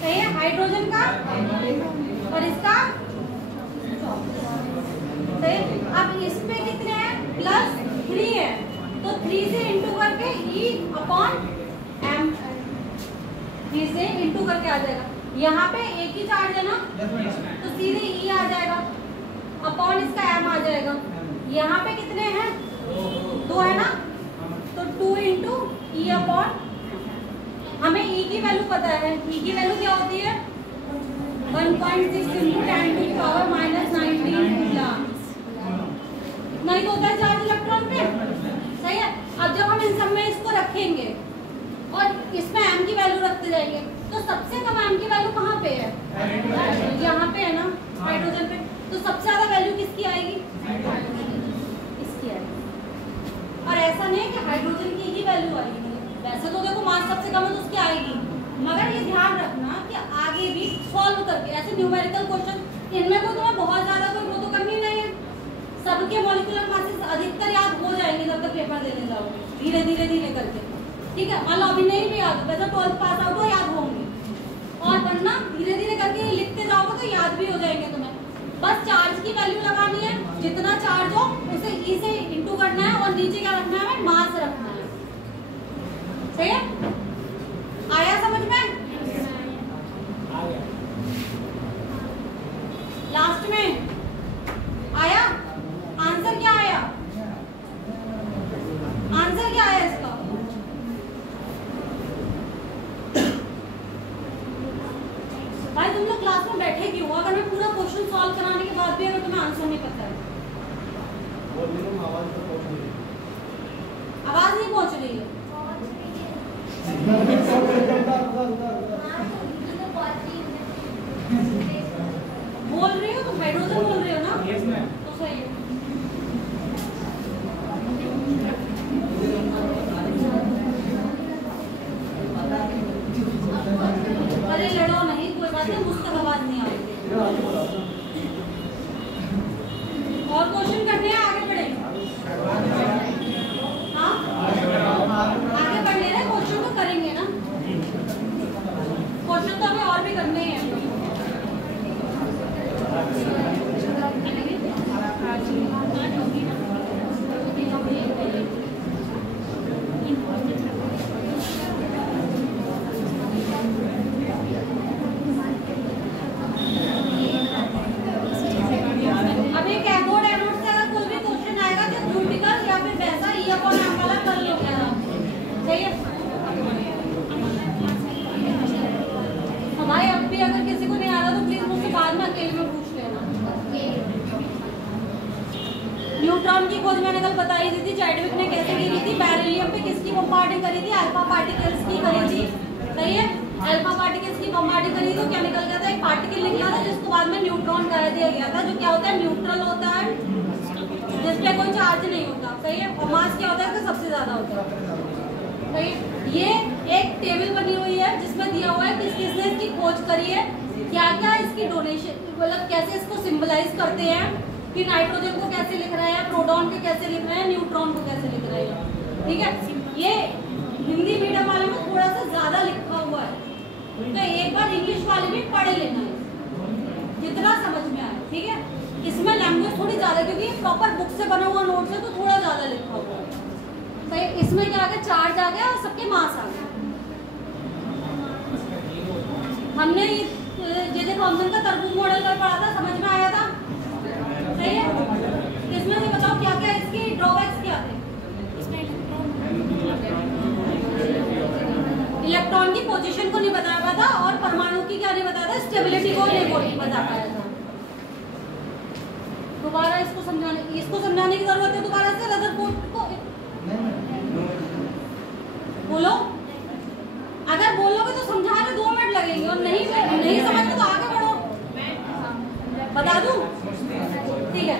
सही है? हाइड्रोजन का और इसका, सही? अब इस पे कितने हैं? +3 है, तो 3 से इंटू करके E/m, 3 से इंटू करके आ जाएगा। यहाँ पे एक ही चार्ज है ना, तो सीधे E आ जाएगा, अपॉन इसका m आ जाएगा। यहाँ पे कितने हैं? 2 है ना, तो 2 × E/, हमें E की पता है, ई की वैल्यू क्या होती है 1.6 into 10 to the power -19 coulomb. नहीं तो होता है चार्ज इलेक्ट्रॉन पे, सही है। अब जब हम इन सब में इसको रखेंगे और इसमें एम की वैल्यू रखते जाएंगे तो सबसे कम एम की वैल्यू कहाँ पे है, यहाँ पे है ना, हाइड्रोजन पे। तो सबसे ज्यादा वैल्यू किसकी आएगी, इसकी आएगी। और ऐसा नहीं है कि हाइड्रोजन की ही वैल्यू आएगी, वैसे तो देखो मास सबसे कम है तो उसकी आएगी, मगर ये ध्यान रखना कि आगे भी सॉल्व करके ऐसे न्यूमेरिकल क्वेश्चन इनमें तो तुम्हें बहुत ज्यादा कोई वो तो करनी नहीं है, सबके मॉलिक्यूलर मासेस अधिकतर याद हो जाएंगे जब तक पेपर देने जाओगे, धीरे धीरे धीरे करके, ठीक है। मान लो अभी नहीं भी याद, वैसे 12th पास आउट हो याद होंगे, और वरना धीरे धीरे करके लिखते जाओगे तो याद भी हो जाएंगे तुम्हें। बस चार्ज की वैल्यू लगानी है, जितना चार्ज हो उसे ई से इंटू करना है और नीचे क्या रखना है, मास रखना है, सही है। आया समझ में, लास्ट में आया आंसर, क्या आया आंसर, क्या आया इसका, भाई तुम लोग क्लास में बैठे क्यों, अगर मैं पूरा क्वेश्चन सॉल्व कराने के बाद भी अगर तुम्हें आंसर नहीं पता है, आवाज नहीं पहुंच रही है, बोल रही हो तुम, हाइड्रोजन बोल रहे हो ना, तो सही है। अरे लड़ो नहीं, कोई बात नहीं, मुझ तक आवाज नहीं आ रही। और क्वेश्चन करने हैं, आगे बढ़े, हाँ आगे बढ़ने हैं, क्वेश्चन तो करेंगे ना, क्वेश्चन तो हमें और भी करने हैं। अब ये कैथोड एनोड से अगर कोई भी क्वेश्चन आएगा तो न्यूमेरिकल या फिर वैसा ई अपॉन एम वाला कर लोगे आराम से, सही है। भाई अब भी अगर किसी को नहीं आ रहा तो प्लीज मुझसे बाद में अकेले में पूछ लेना। न्यूट्रॉन की खोज मैंने कल बताई दी थी, चैडविक ने कैसे की थी, बेरिलियम पे किसकी बमबार्डिंग करी थी, अल्फा पार्टिकल्स की करी थी, सही है। अल्फा पार्टिकल्स की बमबार्डिंग करी तो क्या निकल गया था, एक पार्टिकल निकला था जिसको बाद में न्यूट्रॉन कह दिया गया था, जो क्या होता है, न्यूट्रल होता है, जिसपे कोई चार्ज नहीं होता, सही है। और मास क्या होता है, इसका सबसे ज्यादा होता है, सही है। ये एक टेबल बनी हुई है जिसमें दिया हुआ है किस किसने इसकी खोज करी है, क्या क्या इसकी डोनेशन, मतलब कैसे इसको सिंबलाइज करते हैं, कि नाइट्रोजन को कैसे लिख रहे हैं, प्रोटॉन को कैसे लिख रहे हैं, न्यूट्रॉन को कैसे लिख रहे हैं, ठीक है। ये हिंदी मीडियम वाले में थोड़ा सा ज्यादा लिखा हुआ है, तो एक बार इंग्लिश वाले भी पढ़ लेना है जितना समझ में आए, ठीक है। इसमें लैंग्वेज थोड़ी ज्यादा, क्योंकि प्रॉपर बुक से बना हुआ नोट्स है तो थोड़ा ज्यादा लिखा हुआ है, सही। इसमें क्या आ गया, चार्ज आ गया और सबके मास आ गया। हमने ये थॉमसन का तरबूज मॉडल कर पढ़ा था, समझ में आया था, सही है। इसमें से बताओ क्या क्या इसकी ड्रॉबैक्स क्या थे, इलेक्ट्रॉन की पोजीशन को नहीं बता पाया था और परमाणु की क्या नहीं बताया था, स्टेबिलिटी को नहीं बता पाया था। दोबारा इसको समझाने की जरूरत है दोबारा से, रदरफोर्ड को बोलो, अगर बोलोगे तो समझाने 2 मिनट लगेंगे, और नहीं समझ में तो आगे बढ़ो, बता दूं, ठीक है।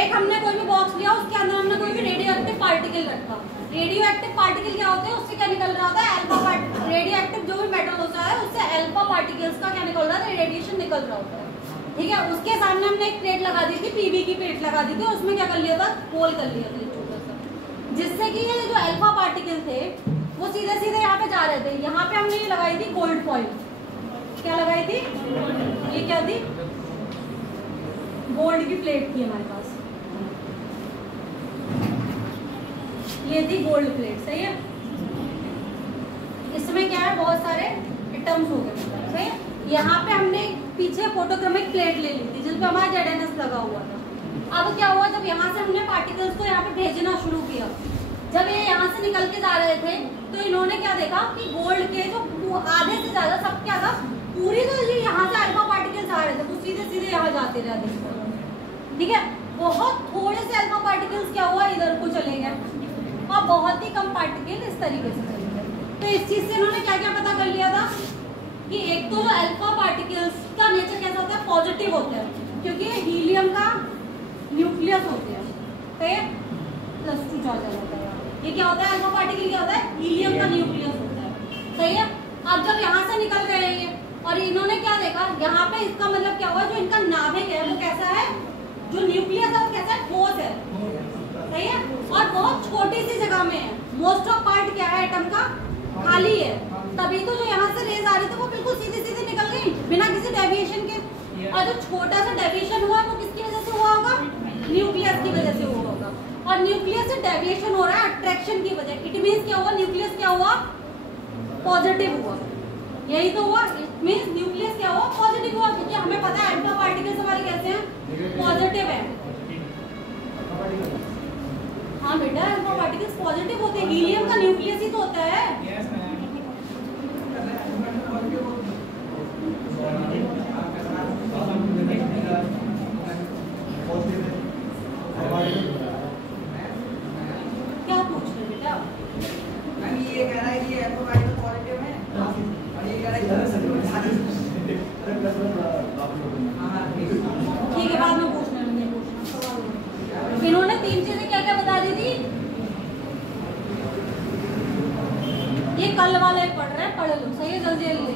एक हमने कोई भी बॉक्स लिया, उसके अंदर हमने कोई भी रेडियो एक्टिव पार्टिकल रखा। रेडियो एक्टिव पार्टिकल क्या होते हैं, उससे क्या निकल रहा होता है, अल्फा रेडियो एक्टिव जो भी मेटल होता है उससे अल्फा पार्टिकल्स का क्या निकल रहा है, रेडिएशन निकल रहा होता है, ठीक है। उसके सामने हमने एक प्लेट लगा दी थी, पीवी की प्लेट लगा दी थी, उसमें क्या कर लिया था, होल कर लिया था छोटा सा, जिससे कि ये जो अल्फा पार्टिकल थे वो सीधे सीधे यहाँ पे जा रहे थे। यहाँ पे हमने ये लगाई थी गोल्ड फॉइल, क्या लगाई थी, ये क्या थी, गोल्ड की प्लेट थी हमारे पास, ये थी गोल्ड प्लेट, सही है। इसमें क्या है, बहुत सारे एटम्स हो गए, सही है। यहाँ पे हमने पीछे फोटोक्रोमिक प्लेट ले ली थी जिसपे हमारा ZNS लगा हुआ था। अब क्या हुआ, जब यहाँ से हमने पार्टिकल्स को यहाँ पे भेजना शुरू किया, जब ये यहाँ से निकल के जा रहे थे तो इन्होंने क्या देखा कि गोल्ड के जो वो आधे से ज्यादा सब क्या था, पूरी तो ये यहाँ से अल्फा पार्टिकल्स आ रहे थे, वो सीधे सीधे यहाँ जाते रहते थे, ठीक है। बहुत थोड़े से अल्फा पार्टिकल्स क्या हुआ, इधर को चले गए और बहुत ही कम पार्टिकल इस तरीके से चले गए। तो इस चीज से इन्होंने क्या क्या पता कर लिया था कि एक तो जो अल्फा पार्टिकल्स का नेचर कैसा होता है, पॉजिटिव होता है, क्योंकि हीलियम का न्यूक्लियस होते हैं, तो ये +2 चार्ज होता है। ये क्या होता है, अल्फा पार्टिकल क्या होता है, हीलियम का न्यूक्लियस होता है, सही है। अब जब यहाँ से निकल गए ये और इन्होंने क्या देखा, यहाँ पे इसका मतलब क्या हुआ, जो इनका नाभिक है वो कैसा है, जो न्यूक्लियस है वो कैसा है, ठोस है, सही है, और बहुत छोटी सी जगह में है। मोस्ट ऑफ पार्ट क्या है एटम का, खाली है, तभी तो जो यहाँ से रेज आ रही थी वो बिल्कुल सीधे सीधे निकल गई बिना किसी डेविएशन के। और जो छोटा सा डेविएशन हुआ वो किसकी वजह से हुआ होगा, न्यूक्लियस की वजह से हुआ होगा। और न्यूक्लियस से डेविएशन हो रहा है अट्रैक्शन की वजह, इट मींस क्या हुआ, न्यूक्लियस क्या हुआ, पॉजिटिव हुआ, यही तो हुआ। इट मींस न्यूक्लियस क्या हुआ, पॉजिटिव हुआ, क्योंकि हमें पता है अल्फा पार्टिकल्स हमारे कैसे हैं, पॉजिटिव है। हाँ बेटा, अल्फा पार्टिकल्स पॉजिटिव होते हैं, हीलियम का न्यूक्लियस ही तो होता है। क्या पूछ रहे बेटा, ये कह रहा है कि अल्फा पार्टिकल पॉजिटिव है और ये कह रहा है ठीक है, बाद में पूछना, नहीं पूछना। इन्होंने 3 चीजें क्या क्या बता दी थी, ये कल वाला ही पढ़ रहे हैं, पढ़ लो, सही है, जल्दी जल्दी।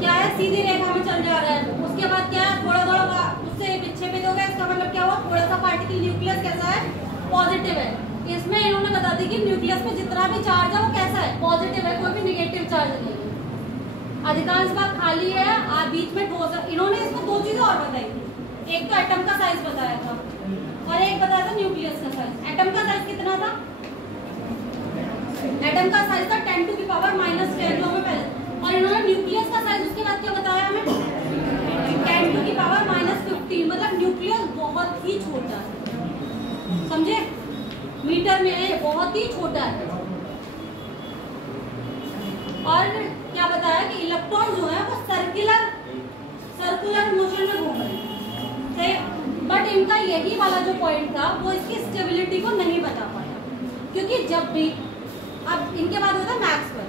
क्या है, सीधी रेखा में चल जा रहा है, उसके बाद क्या है, थोड़ा थोड़ा उससे पीछे भी दोगे, इसका मतलब क्या हुआ, थोड़ा सा पार्टिकल न्यूक्लियस कैसा है, पॉजिटिव है। इसमें इन्होंने बता दी कि न्यूक्लियस में जितना भी चार्ज है वो कैसा है, पॉजिटिव है, कोई भी नेगेटिव चार्ज नहीं है, अधिकांश भाग खाली है, बीच में ठोस है। इन्होंने इसमें 2 चीजें और बताई थी, एक तो एटम का साइज बताया था और एक बताया था न्यूक्लियस का साइज। एटम का साइज कितना था, एटम का साइज था 10 टू द पावर -10 जो हमें पहले, और इन्होंने न्यूक्लियस का साइज उसके बाद क्या बताया हमें, 10 टू द पावर -15, मतलब न्यूक्लियस बहुत ही छोटा है, समझे, मीटर में बहुत ही छोटा है। और क्या बताया कि इलेक्ट्रॉन जो है वो सर्कुलर मोशन में घूम रहे हैं, बट इनका यही वाला जो पॉइंट था वो इसकी स्टेबिलिटी को नहीं बता पाया, क्योंकि जब भी, अब इनके बाद होता है मैक्सवेल,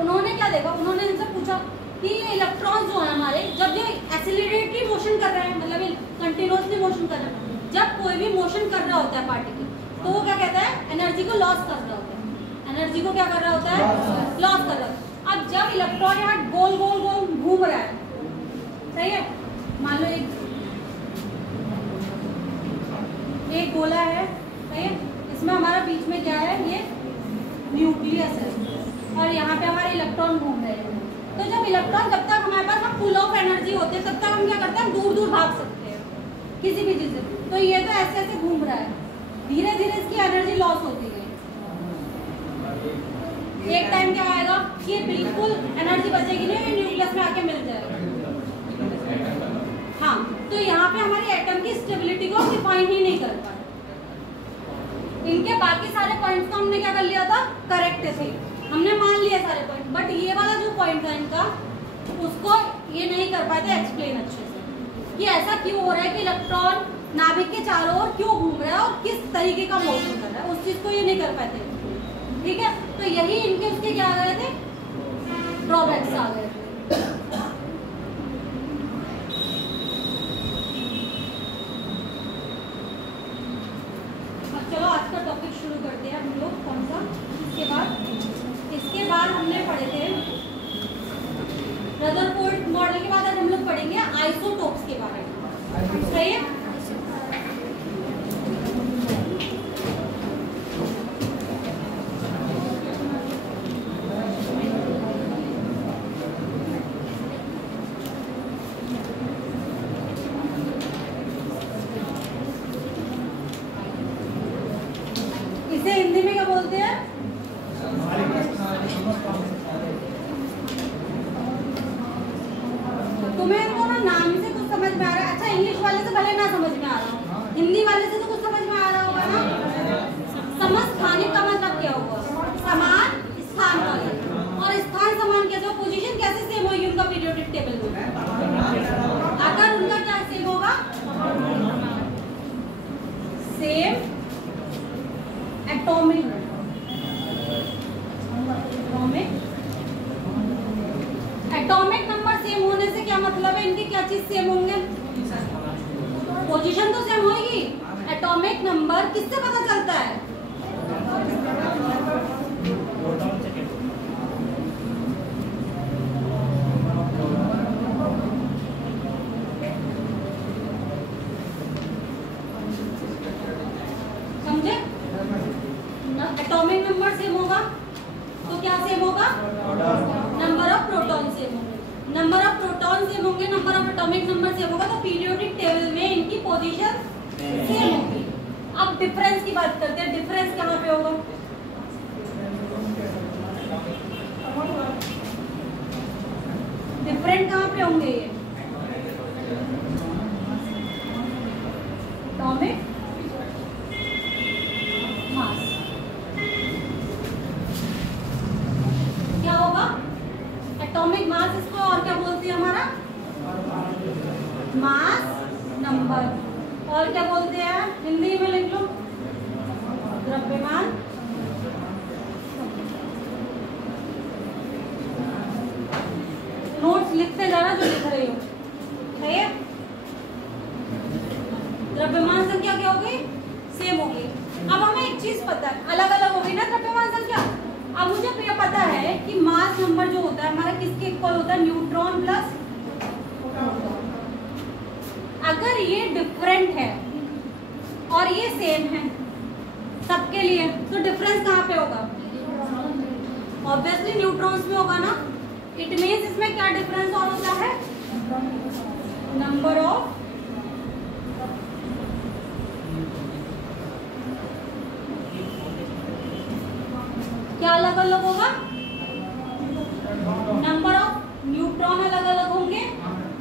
उन्होंने क्या देखा, उन्होंने इनसे पूछा कि ये इलेक्ट्रॉन जो है हमारे, जब ये एक्सीलरेटरी मोशन कर रहे हैं, मतलब कंटिन्यूअसली मोशन कर रहे हैं, जब कोई भी मोशन कर रहा होता है पार्टिकल, तो वो क्या कहता है, एनर्जी को लॉस कर रहा होता है, एनर्जी को क्या कर रहा होता है, लॉस कर रहा है। अब जब इलेक्ट्रॉन यहाँ गोल गोल गोल घूम रहा है, सही है, मान लो एक गोला है, सही है, इसमें हमारा बीच में क्या है, ये न्यूक्लियस है और यहाँ पे हमारे इलेक्ट्रॉन घूम रहे हैं। तो जब इलेक्ट्रॉन, जब तक हमारे पास हम फुल ऑफ एनर्जी होते हैं, तब तक हम क्या करते हैं, दूर दूर भाग सकते हैं किसी भी चीज से। तो ये तो ऐसे ऐसे घूम रहा है, धीरे धीरे इसकी एनर्जी लॉस होती गई, एक टाइम क्या आएगा कि ये बिल्कुल एनर्जी बचेगी नहीं, न्यूक्लियस में आके मिल जाएगा। हाँ, तो यहाँ पे हमारी एटम की स्टेबिलिटी को डिफाइन ही नहीं कर पाए। इनके बाकी सारे पॉइंट्स को हमने क्या कर लिया था, करेक्ट थे, हमने मान लिया सारे पॉइंट, बट ये वाला जो पॉइंट था इनका, उसको ये नहीं कर पाए थे एक्सप्लेन अच्छे से कि ऐसा क्यों हो रहा है कि इलेक्ट्रॉन नाभिक के चारों ओर क्यों घूम रहा है और किस तरीके का मोशन कर रहा है, उस चीज को ये नहीं कर पाते, ठीक है। तो यही इनके उसके क्या आ गए थे, ड्रॉबैक्स आ गए थे। अब चलो आज का टॉपिक शुरू करते हैं हम लोग, कौन सा, इसके बाद हमने पढ़े थे रदरफोर्ड मॉडल के बाद आज हम लोग पढ़ेंगे आइसोटोप्स के बारे में, सही है। इसे हिंदी में क्या बोलते हैं, तुम्हें तो ना नाम से कुछ समझ में आ रहा है, अच्छा इंग्लिश वाले से भले ना समझ में आ रहा हो, हिंदी वाले से तो कुछ समझ में आ रहा होगा ना। समस्थानिक का मतलब क्या हुआ, समान स्थान वाले, और स्थान एटॉमिक नंबर सेम होने से क्या मतलब है, इनकी क्या चीज सेम होंगे, पोजीशन तो सेम होगी। एटॉमिक नंबर किससे पता चलता है, समझे? एटॉमिक नंबर सेम होगा तो क्या सेम होगा, नंबर ऑफ प्रोटॉन सेम होंगे। नंबर ऑफ प्रोटॉन सेम होंगे, number of atomic number same होगा, तो पीरियोडिक टेबल में इनकी पोजीशन सेम होगी। अब डिफरेंस की बात करते हैं, डिफरेंस कहाँ पे होगा, डिफरेंट कहाँ पे होंगे ये, एटॉमिक मास क्या होगा, एटॉमिक मास, इसको और क्या बोलते हैं हमारा मास नंबर, और क्या बोलते हैं हिंदी में लिख लो द्रव्यमान नोट्स लिखते जाना जो लिख रही हो, सही है। द्रव्यमान संख्या क्या होगी, सेम होगी। अब हमें एक चीज पता है, अलग अलग होगी ना द्रव्यमान संख्या। अब मुझे ये पता है कि मास नंबर जो होता है हमारा किसके इक्वल होता है, न्यूट्रॉन प्लस प्रोटॉन। अगर ये डिफरेंट है और ये सेम है सबके लिए, तो डिफरेंस कहाँ पे होगा, ऑब्वियसली न्यूट्रॉन्स में होगा ना। इट मींस इसमें क्या डिफरेंस और होता है, नंबर ऑफ क्या अलग अलग होगा, नंबर ऑफ न्यूट्रॉन अलग अलग होंगे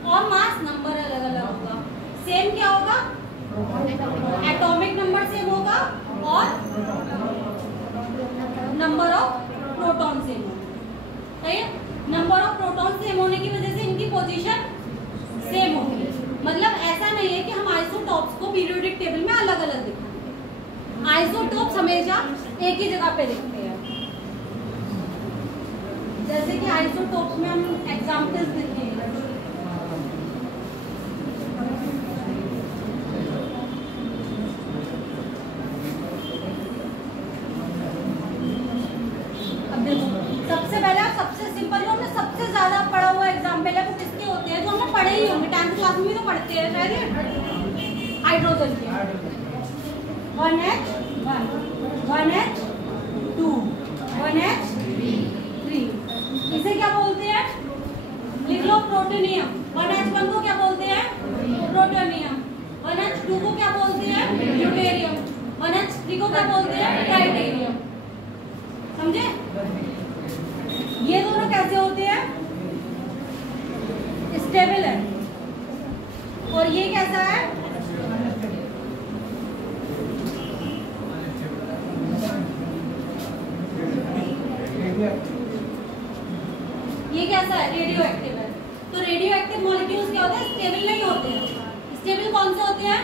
और मास नंबर अलग अलग होगा। सेम क्या होगा, एटॉमिक नंबर सेम होगा और नंबर ऑफ प्रोटॉन सेम होगा, सही है। नंबर ऑफ प्रोटॉन सेम होने की वजह से इनकी पोजीशन सेम होगी। मतलब ऐसा नहीं है कि हम आइसोटॉप्स को पीरियोडिक टेबल में अलग अलग दिखाएंगे, आइसोटॉप्स हमेशा एक ही जगह पे दिखते हैं। जैसे कि आइसोटॉप्स में हम एग्जांपल्स देखेंगे, सबसे पहले सबसे सिंपल जो हमने सबसे ज्यादा पढ़ा हुआ एग्जाम्पल है वो किसके होते हैं, जो हमने पढ़े ही होंगे 10th क्लास में तो पढ़ते हैं शायद, हाइड्रोजन के 1H1 1H2 1H3, इसे क्या बोलते हैं, लिख लो प्रोटोनियम। 1H1 को क्या बोलते हैं, प्रोटोनियम। 1H2 को क्या बोलते हैं, ड्यूटेरियम। 1H3 को क्या बोलते हैं, ट्राइटेरियम। समझे? ये दोनों कैसे होते हैं, स्टेबल है, और ये कैसा है, ये कैसा है, रेडियो एक्टिव है। तो रेडियो एक्टिव मॉलिक्यूल्स क्या होते हैं, स्टेबल नहीं होते हैं। स्टेबल कौन से होते हैं,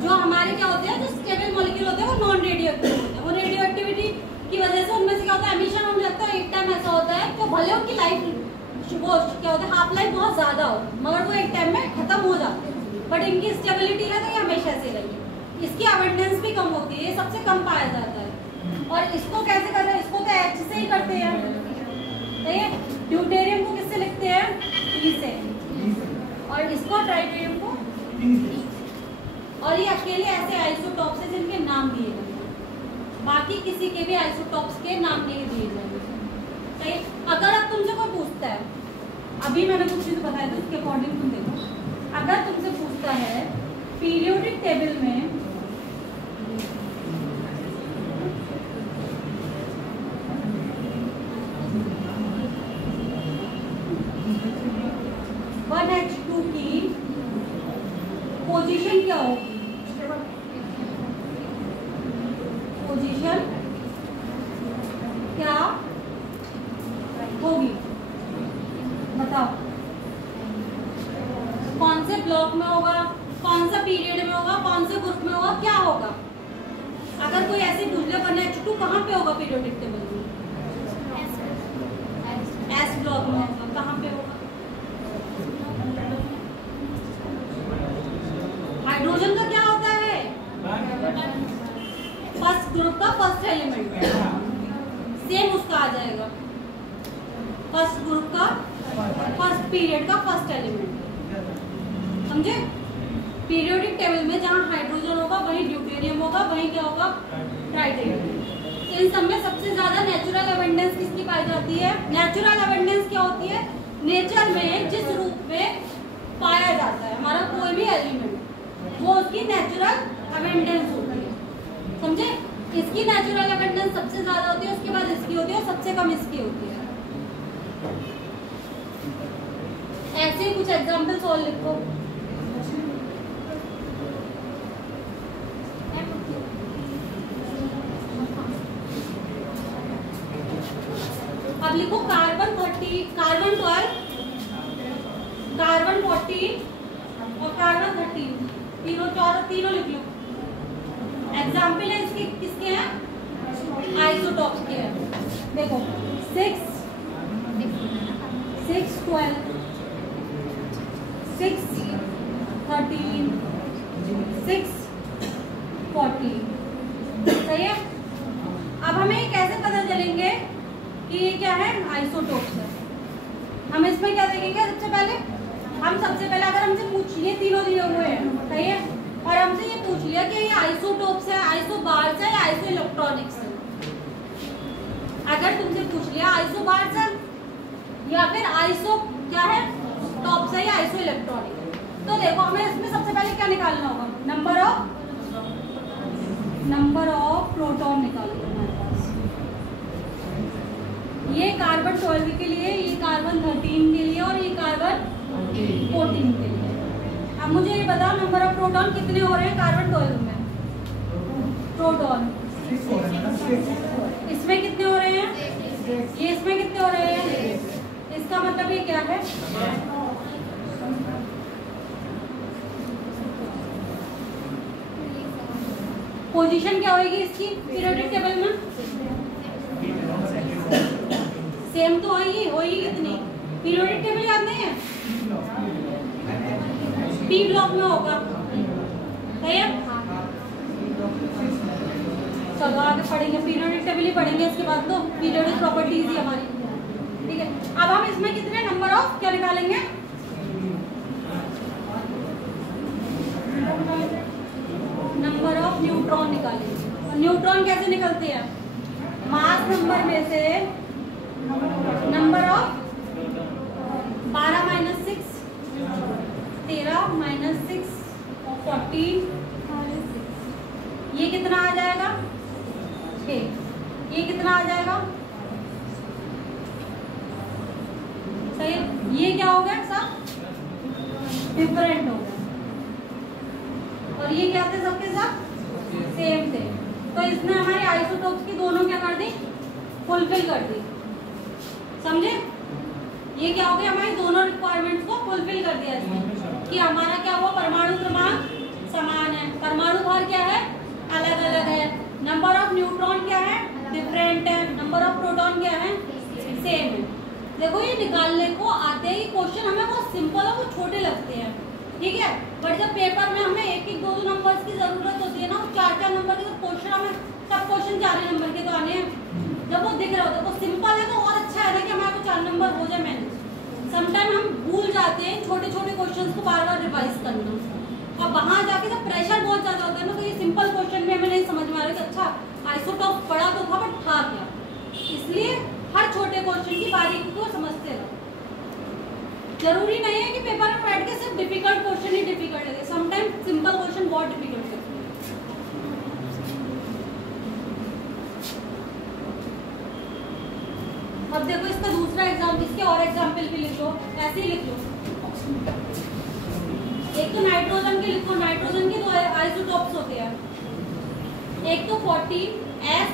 जो हमारे क्या होते हैं, जो स्टेबल मॉलिक्यूल होते हैं वो नॉन रेडियो एक्टिव होते हैं। वो रेडियो एक्टिविटी की वजह से उनमें से क्या होता है, एमिशन होने लगता है। एक टाइम ऐसा होता है तो भले उनकी लाइफ वो क्या होता है, हाफ लाइफ बहुत ज्यादा हो, मगर वो एक टाइम में खत्म हो जाते हैं। बट इनकी स्टेबिलिटी रहती है हमेशा से रही। इसकी अबंडेंस भी कम होती है, ये सबसे कम पाया जाता है। और इसको कैसे करते हैं, इसको तो H से ही करते हैं, सही है। ड्यूटेरियम को किससे लिखते हैं, E से, और इसको ट्राइटेरियम को T। और ये अकेले ऐसे आइसोटॉप्स हैं जिनके नाम दिए गए, बाकी किसी के भी आइसोटॉप्स के नाम नहीं दिए जाएंगे, सही। अगर अब तुमसे कोई पूछता है, अभी मैंने कुछ चीज बताया था उसके अकॉर्डिंग तुम देखो, अगर तुमसे पूछता है पीरियोडिक टेबल में 1H2 की पोजीशन क्या होगी, पोजीशन क्या होगी, बताओ। कौन से ब्लॉक में होगा, कौन सा पीरियड में होगा, कौन से ग्रुप में होगा, क्या होगा। अगर कोई ऐसे पूछ ले पीरियोडिक टेबल में? एस ब्लॉक में होगा। कहाँ पे होगा? हाइड्रोजन का क्या होता है? फर्स्ट ग्रुप का फर्स्ट एलिमेंट, सेम उसका आ जाएगा, फर्स्ट ग्रुप का फर्स्ट पीरियड का फर्स्ट एलिमेंट। समझे? पीरियोडिक टेबल में जहाँ हाइड्रोजन होगा वहीं ड्यूटेरियम होगा, वहीं क्या होगा? ट्राइटेरियम। तो इन सब में सबसे ज्यादा नेचुरल अबंडेंस किसकी पाई जाती है? नेचुरल अबंडेंस क्या होती है? नेचर में जिस रूप में पाया जाता है हमारा कोई भी एलिमेंट, वो उसकी नेचुरल अबंडेंस होती है। समझे? इसकी नेचुरल अबंडेंस सबसे ज्यादा होती है, उसके बाद इसकी होती है और सबसे कम इसकी होती है। ऐसे ही कुछ एग्जाम्पल्स और लिखो। अब लिखो कार्बन 30, कार्बन 12, कार्बन 14 और कार्बन 13, तीनों लिख लो। एग्जाम्पल है इसके, किसके हैं? आइसोटॉप्स के हैं। देखो 6, 12, 6, 13, 6, 14। सही है? अब हमें ये कैसे पता चलेंगे कि ये क्या है? आइसोटोप्स है। हम इसमें क्या देखेंगे? सबसे पहले अगर हमसे पूछ लिए, तीनों दिए हुए हैं, सही है, और हमसे ये पूछ लिया कि ये आइसोटोप्स है, आइसोबार्स है या आइसो इलेक्ट्रॉनिक्स है। अगर तुमसे पूछ लिया आइसोबार्स है या फिर आइसो क्या है टॉप्स है या आइसो इलेक्ट्रॉनिक है, तो देखो हमें इसमें सबसे पहले क्या निकालना होगा? नंबर ऑफ प्रोटॉन निकालना हमारे पास। ये कार्बन 12 के लिए, ये कार्बन 13 के लिए और ये कार्बन 14 के लिए। अब मुझे ये बताओ नंबर ऑफ प्रोटॉन कितने हो रहे हैं कार्बन 12 में? प्रोटॉन इसमें कितने हो रहे हैं? ये इसमें कितने हो रहे हैं? इसका मतलब ये क्या है? पोजीशन क्या होगी इसकी पीरियोडिक टेबल में? सेम तो होगी कितनी? पीरियोडिक टेबल याद नहीं है? पी ब्लॉक में होगा। सही है? चलो आगे पढ़ेंगे, पीरियोडिक टेबल ही पढ़ेंगे इसके बाद तो पीरियोडिक प्रॉपर्टीज ही हमारी। ठीक है, अब हम इसमें कितने नंबर ऑफ क्या निकालेंगे? नंबर ऑफ न्यूट्रॉन निकालेंगे। और न्यूट्रॉन कैसे निकलते हैं? मास नंबर में से नंबर ऑफ 12 - 6, 13 - 6, 14, ये कितना आ जाएगा? 6। ये कितना आ जाएगा? सही है? ये क्या हो गया? सब डिफरेंट हो गया। और ये क्या थे? सबके साथ सेम थे। तो इसने हमारी आइसोटोप्स की दोनों क्या कर दी? फुलफिल कर दी। समझे? ये क्या हो गया? हमारी दोनों रिक्वायरमेंट्स को फुलफिल कर दिया इसने कि हमारा क्या हुआ? परमाणु क्रमांक समान है, परमाणु भार क्या है? अलग अलग है, नंबर ऑफ न्यूट्रॉन क्या है? डिफरेंट है, नंबर ऑफ प्रोटॉन क्या है? सेम है। देखो ये निकालने को आते ही क्वेश्चन हमें बहुत सिंपल और वो छोटे लगते हैं, ठीक है, बट जब पेपर में हमें 1-1, 2-2 नंबर्स की जरूरत होती है ना, 4-4 नंबर के क्वेश्चन, हमें सब क्वेश्चन 4 नंबर के तो आने हैं। जब वो दिख रहा होता है वो सिंपल है तो और अच्छा है ना कि हमारे को 4 नंबर हो जाए मैनेज। समटाइम हम भूल जाते हैं छोटे छोटे क्वेश्चन को बार बार रिवाइज करना, और वहाँ जाके जब प्रेशर बहुत ज्यादा होता है ना, तो ये सिंपल क्वेश्चन भी हमें नहीं समझ में आ रहा कि अच्छा आइसोटॉप पढ़ा तो था बट था क्या। इसलिए हर छोटे क्वेश्चन की बारीकी को समझते रहो। जरूरी नहीं है कि पेपर में बैठ के सिर्फ डिफिकल्ट क्वेश्चन ही डिफिकल्ट लगे, समटाइम सिंपल क्वेश्चन बहुत डिफिकल्ट लगते हैं। अब देखो इसका दूसरा एग्जाम्पल, इसके और एग्जाम्पल भी लिखो, ऐसे ही लिख लो। एक तो नाइट्रोजन के लिखो, नाइट्रोजन के 2 आइसोटॉप्स होते हैं, एक तो 14S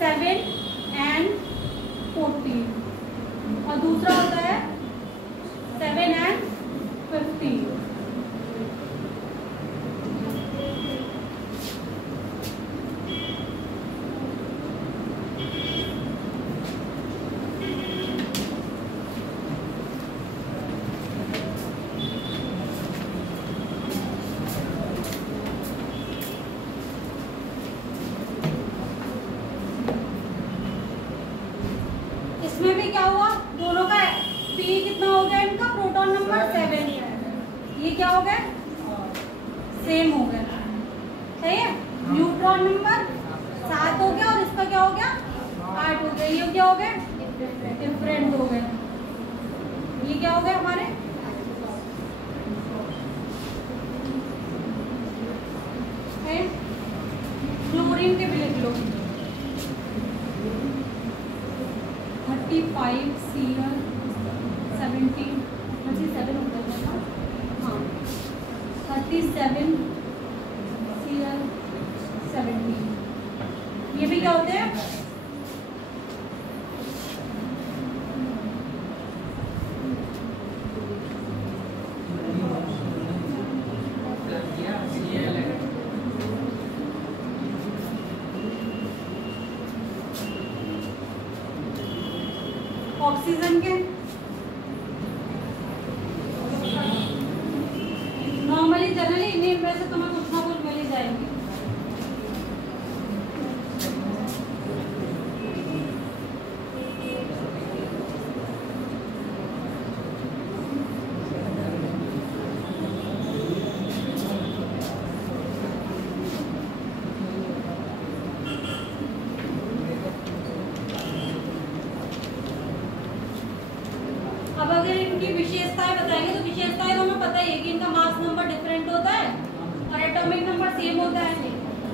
7 and 14 और दूसरा होता है 7 and 15। इसमें भी क्या हुआ, दोनों का पी कितना हो गया, इनका प्रोटॉन नंबर 7, ये क्या हो गया, सेम हो गया, सही है। न्यूट्रॉन नंबर 7 हो गया और इसका क्या हो गया, 8 हो गया। ये क्या हो गया, डिफरेंट हो गया। ये क्या हो गया हमारे, क्लोरीन के भी लिख लो 35 Cl 17 37 होता है ना, हाँ 37 Cl 17। ये भी क्या होते हैं, ऑक्सीजन के नॉर्मली जनरली इन्हीं में से तुम्हें कुछ ना कुछ मिल ही जाएंगे। अब अगर इनकी विशेषताएं बताएंगे तो विशेषताएं तो हमें पता ही है कि इनका मास नंबर डिफरेंट होता है और एटॉमिक नंबर सेम होता है।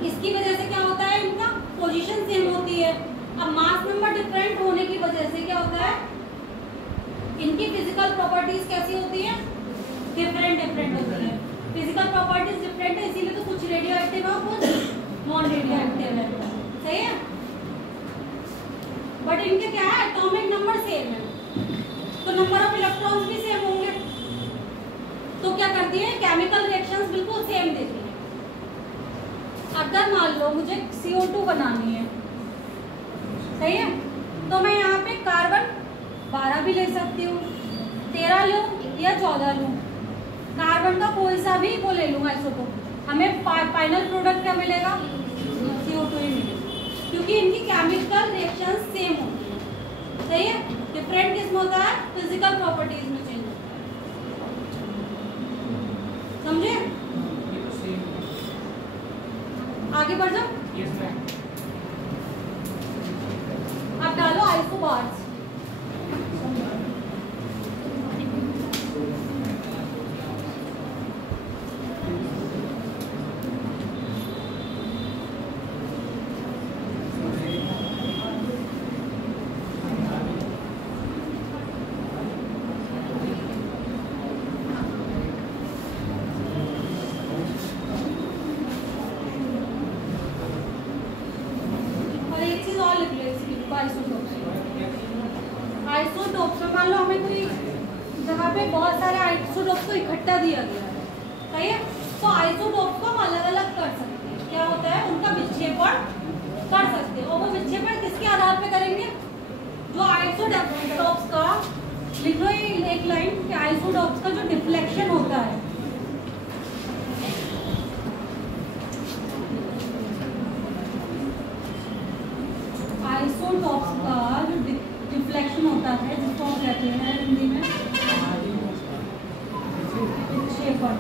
इसकी वजह से क्या होता है, इनका पोजीशन सेम होती है। अब मास नंबर डिफरेंट होने की वजह से क्या होता है, इनकी फिजिकल प्रॉपर्टीज कैसी होती है, डिफरेंट होती है। फिजिकल प्रॉपर्टीज डिफरेंट है, इसीलिए तो कुछ रेडियो एक्टिव है और कुछ नॉन रेडियो एक्टिव है, सही है। बट इनके क्या है, एटॉमिक नंबर सेम है तो नंबर ऑफ इलेक्ट्रॉन्स भी सेम होंगे, तो क्या करती है, केमिकल रिएक्शंस बिल्कुल सेम देती है। अगर मान लो मुझे CO2 बनानी है, सही है, तो मैं यहाँ पे कार्बन 12 भी ले सकती हूँ, 13 लूँ या 14 लूँ। कार्बन का कोई सा भी वो ले लूँगा आइसोटोप, हमें फाइनल प्रोडक्ट क्या मिलेगा, CO2 ही मिलेगा, क्योंकि इनकी केमिकल रिएक्शंस सेम होती है, सही है। डिफरेंट किसमें होता है, फिजिकल प्रॉपर्टीज में चेंज होता है, समझे। आगे बढ़ जाओ। अब डालो आइसोबार्स। आइसोटोप्स में मान लो हमें कोई जगह पे बहुत सारे आइसोटोप्स को इकट्ठा दिया गया है, सही है, तो आइसोटोप्स को हम अलग अलग कर सकते हैं। क्या होता है, उनका विक्षेपण कर सकते हैं, और वो विक्षेपण किसके आधार पे करेंगे, जो आइसोटोप्स का, लिख लो एक लाइन कि आइसोटोप्स का जो डिफ्लेक्शन होता है, आइसोटोप्स का जो डिफ्लेक्शन होता है, जिसको हम कहते हैं हिंदी में विक्षेपण,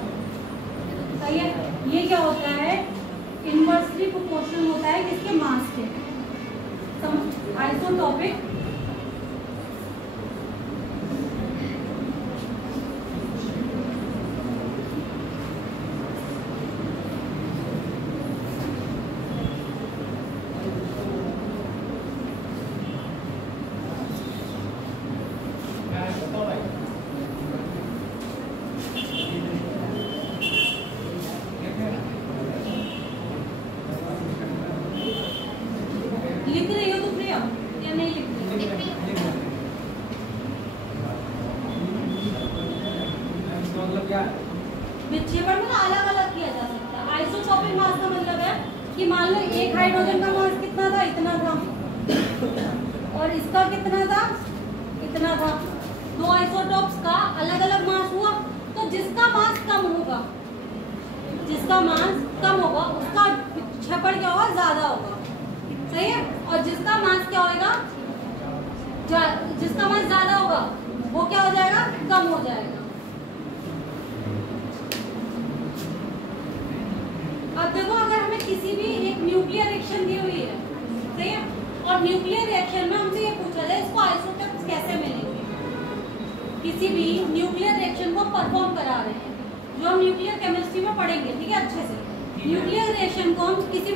सही है। ये क्या होता है, इनवर्सली प्रोपोर्शनल होता है किसके, मास के। आइसोटोपिक लिख रही हो तो प्रिया या नहीं लिख रही हो? विक्षेपण में अलग अलग किया जा सकता है। आइसोटोपिक मास का मतलब है कि मान लो एक हाइड्रोजन का मास कितना था, इतना था, और इसका कितना था, इतना था। दो आइसोटोप्स का अलग अलग मास हुआ, तो जिसका मास कम होगा, जिसका मास कम होगा उसका विक्षेपण क्या होगा, ज्यादा होगा, सही है। और जिसका मास क्या होगा, जिस इसका मास ज्यादा होगा, वो क्या हो जाएगा, कम हो जाएगा। अब देखो अगर हमें किसी भी एक न्यूक्लियर रिएक्शन दी हुई है, सही है, और न्यूक्लियर रिएक्शन में हमसे ये पूछा जाए इसको आइसोटोप्स कैसे मिलेंगे। किसी भी न्यूक्लियर रिएक्शन को परफॉर्म करा रहे हैं, जो हम न्यूक्लियर केमिस्ट्री में पढ़ेंगे, ठीक है, अच्छे से। न्यूक्लियर रिएक्शन को हम किसी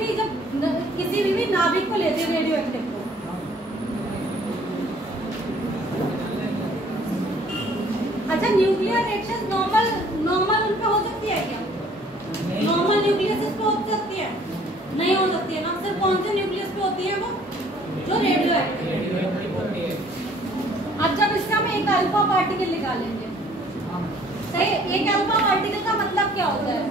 भी नाभिक को लेते हैं, रेडियो एक्टिव को, अच्छा न्यूक्लियर रिएक्शन नॉर्मल उन पे हो सकती है क्या? नॉर्मल न्यूक्लियस पे हो सकती है? नहीं हो सकती है ना। सिर्फ कौन से न्यूक्लियस पे होती है वो, जो रेडियो एक्टिव। अब जब इससे हम एक अल्फा पार्टिकल निकालेंगे, सही है, एक अल्फा पार्टिकल का मतलब क्या होता है?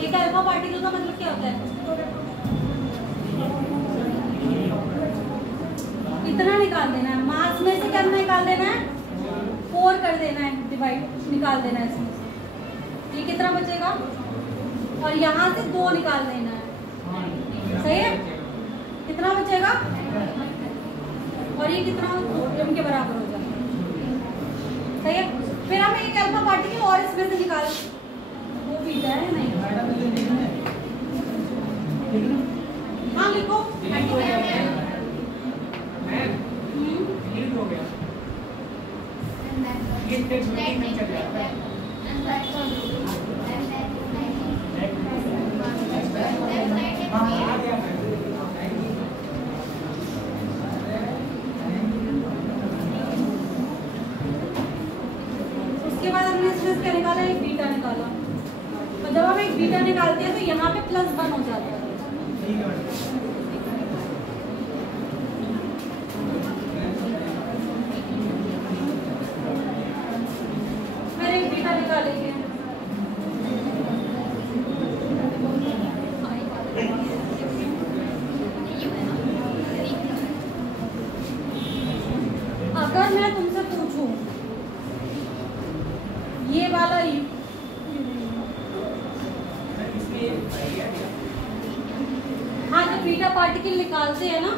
एक अल्फा पार्टिकल का मतलब क्या होता है? इतना निकाल देना है, मास में से क्या निकाल देना है, 4 कर देना है, डिवाइड निकाल देना है इसमें से। ये कितना बचेगा, और यहाँ से 2 निकाल देना है, सही है, कितना बचेगा, और ये कितना m के बराबर हो जाएगा, सही है। फिर हम एक अल्फा पार्टिकल और इसमें से निकाल, वो बीटा है नहीं, हाँ लिखो, उसके बाद हमने इसमें क्या निकाला, एक बीटा निकाला, और जब हम एक बीटा निकालते हैं तो यहाँ पे +1 हो जाता है। फिर एक बीटा निकालेंगे, अगर मैं तुमसे पूछूं ये वाला हाँ, जब बीटा पार्टिकल निकालते हैं ना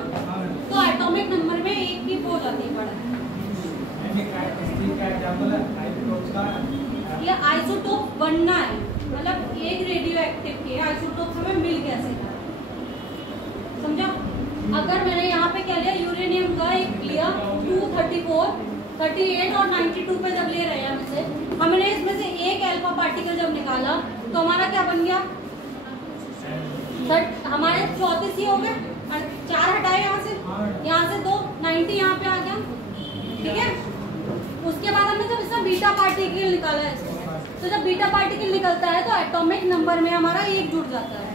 तो एटॉमिक नंबर में 1 की हो जाती है बड़ा। ये आइसोटोप बनना है, मतलब एक रेडियो एक्टिव के आइसोटोप हमें मिल कैसे, समझा। अगर मैंने यहाँ पे क्या लिया, यूरेनियम का एक लिया 234, 38 और 92 पे जब ले रहे हैं हमसे, हमने इसमें से एक अल्फा पार्टिकल जब निकाला तो हमारा क्या बन गया, हमारे 34 ही हो गए, 4 हटाए यहाँ से 2, 90 यहाँ पे आ गया, ठीक है। उसके बाद हमने जब इसमें बीटा पार्टिकल निकाला है इसको, तो जब बीटा पार्टिकल निकलता है तो एटॉमिक नंबर में हमारा 1 जुड़ जाता है,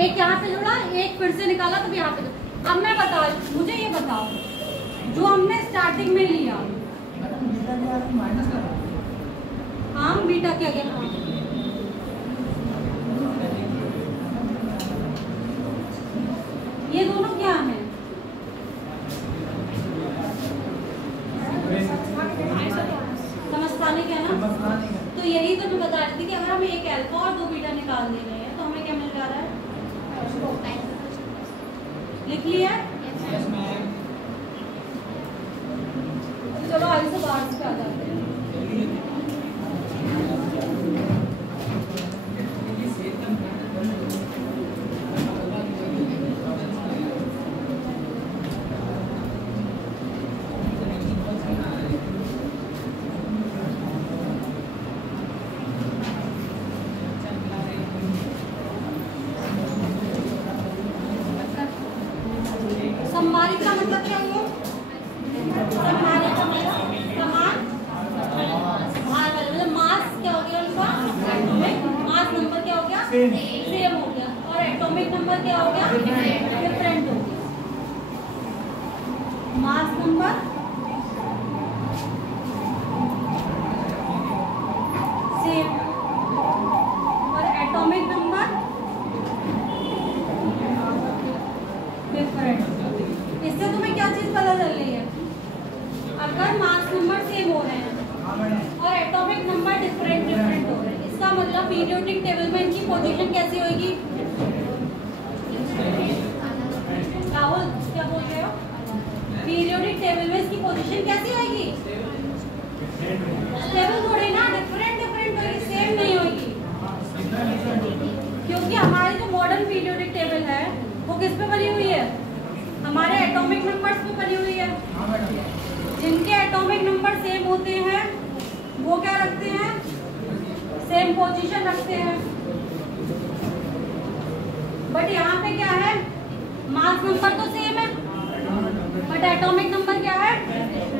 1 यहाँ पे जुड़ा, 1 फिर से निकाला तो यहाँ पे। अब मैं बताओ, मुझे ये बताओ, जो हमने स्टार्टिंग में लिया, हाँ बीटा क्या गया, ये दोनों क्या है, समझताने क्या ना। तो यही तो मैं बता रही थी कि अगर हम एक अल्फा और 2 बीटा निकाल दे रहे हैं तो हमें क्या मिल जा रहा है, लिख लिया। चलो आगे से बाहर से आ जाते हैं। संभारित का मतलब क्या हुआ, संभारित का मतलब समान भार वाले, मतलब मास क्या हो गया उनका, मास नंबर क्या हो गया, सेम हो गया, और एटॉमिक नंबर क्या हो गया, डिफरेंट हो गया। मास नंबर सेम और एटॉमिक नंबर डिफरेंट। इससे तुम्हें क्या चीज पता चल रही है, अगर मास नंबर सेम हो रहे हैं और एटॉमिक नंबर डिफरेंट हो रहे हैं, इसका मतलब पीरियोडिक टेबल में इनकी पोजीशन कैसी होगी, अलग बोल रहे हो? पीरियोडिक टेबल में इसकी पोजीशन कैसी आएगी? स्टेबल थोड़ी ना, डिफरेंट होगी, सेम नहीं होगी। क्योंकि हमारी जो मॉडर्न पीरियोडिक टेबल है वो किस पे बनी हुई है? हमारे एटॉमिक नंबर्स पे बनी हुई है। जिनके एटॉमिक नंबर सेम होते हैं वो क्या रखते हैं? सेम पोजीशन रखते हैं। बट यहाँ पे क्या है? मास नंबर तो सेम है बट एटॉमिक नंबर क्या है?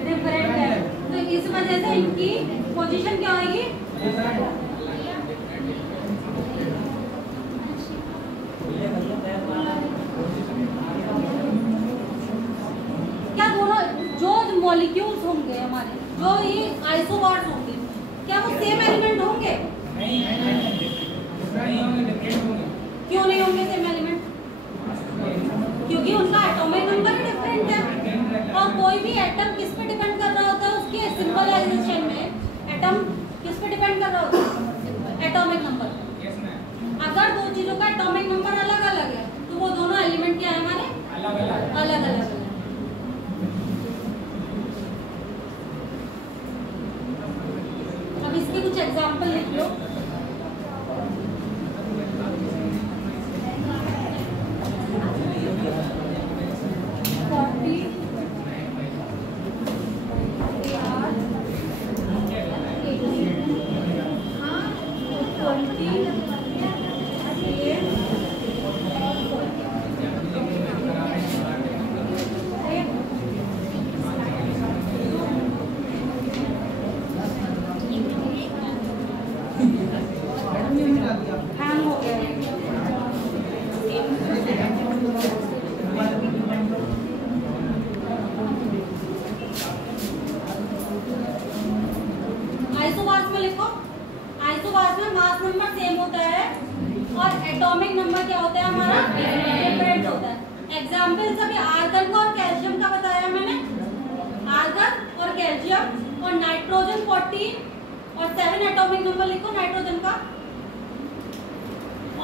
डिफरेंट है। तो इस वजह से इनकी पोजीशन क्या होगी? क्या दोनों जो मॉलिक्यूल्स होंगे हमारे, जो ये आइसोबार्स होंगे, क्या वो सेम एलिमेंट होंगे? नहीं होंगे, डिफरेंट होंगे। क्यों नहीं होंगे सेम एलिमेंट? क्योंकि उनका एटॉमिक नंबर ही डिफरेंट है। और कोई भी एटम किस पे डिपेंड कर रहा होता है? उसके सिंबलाइजेशन में एटम किस पे डिपेंड कर रहा होता है? Atomic number. अगर दो चीजों का एटॉमिक नंबर अलग अलग है तो वो दोनों एलिमेंट क्या है हमारे? अलग अलग। अब इसके कुछ एग्जाम्पल लिख लो। हैंग हो गया। आइसोबार्स में लिखो। आइसोबार्स में मास नंबर सेम होता है और एटॉमिक नंबर क्या होता है हमारा? डिफरेंट होता है। एग्जाम्पल्स अभी आर्गन का और कैल्शियम का बताया मैंने। आर्गन और कैल्शियम और नाइट्रोजन 14 और 7 एटॉमिक नंबर लिखो नाइट्रोजन का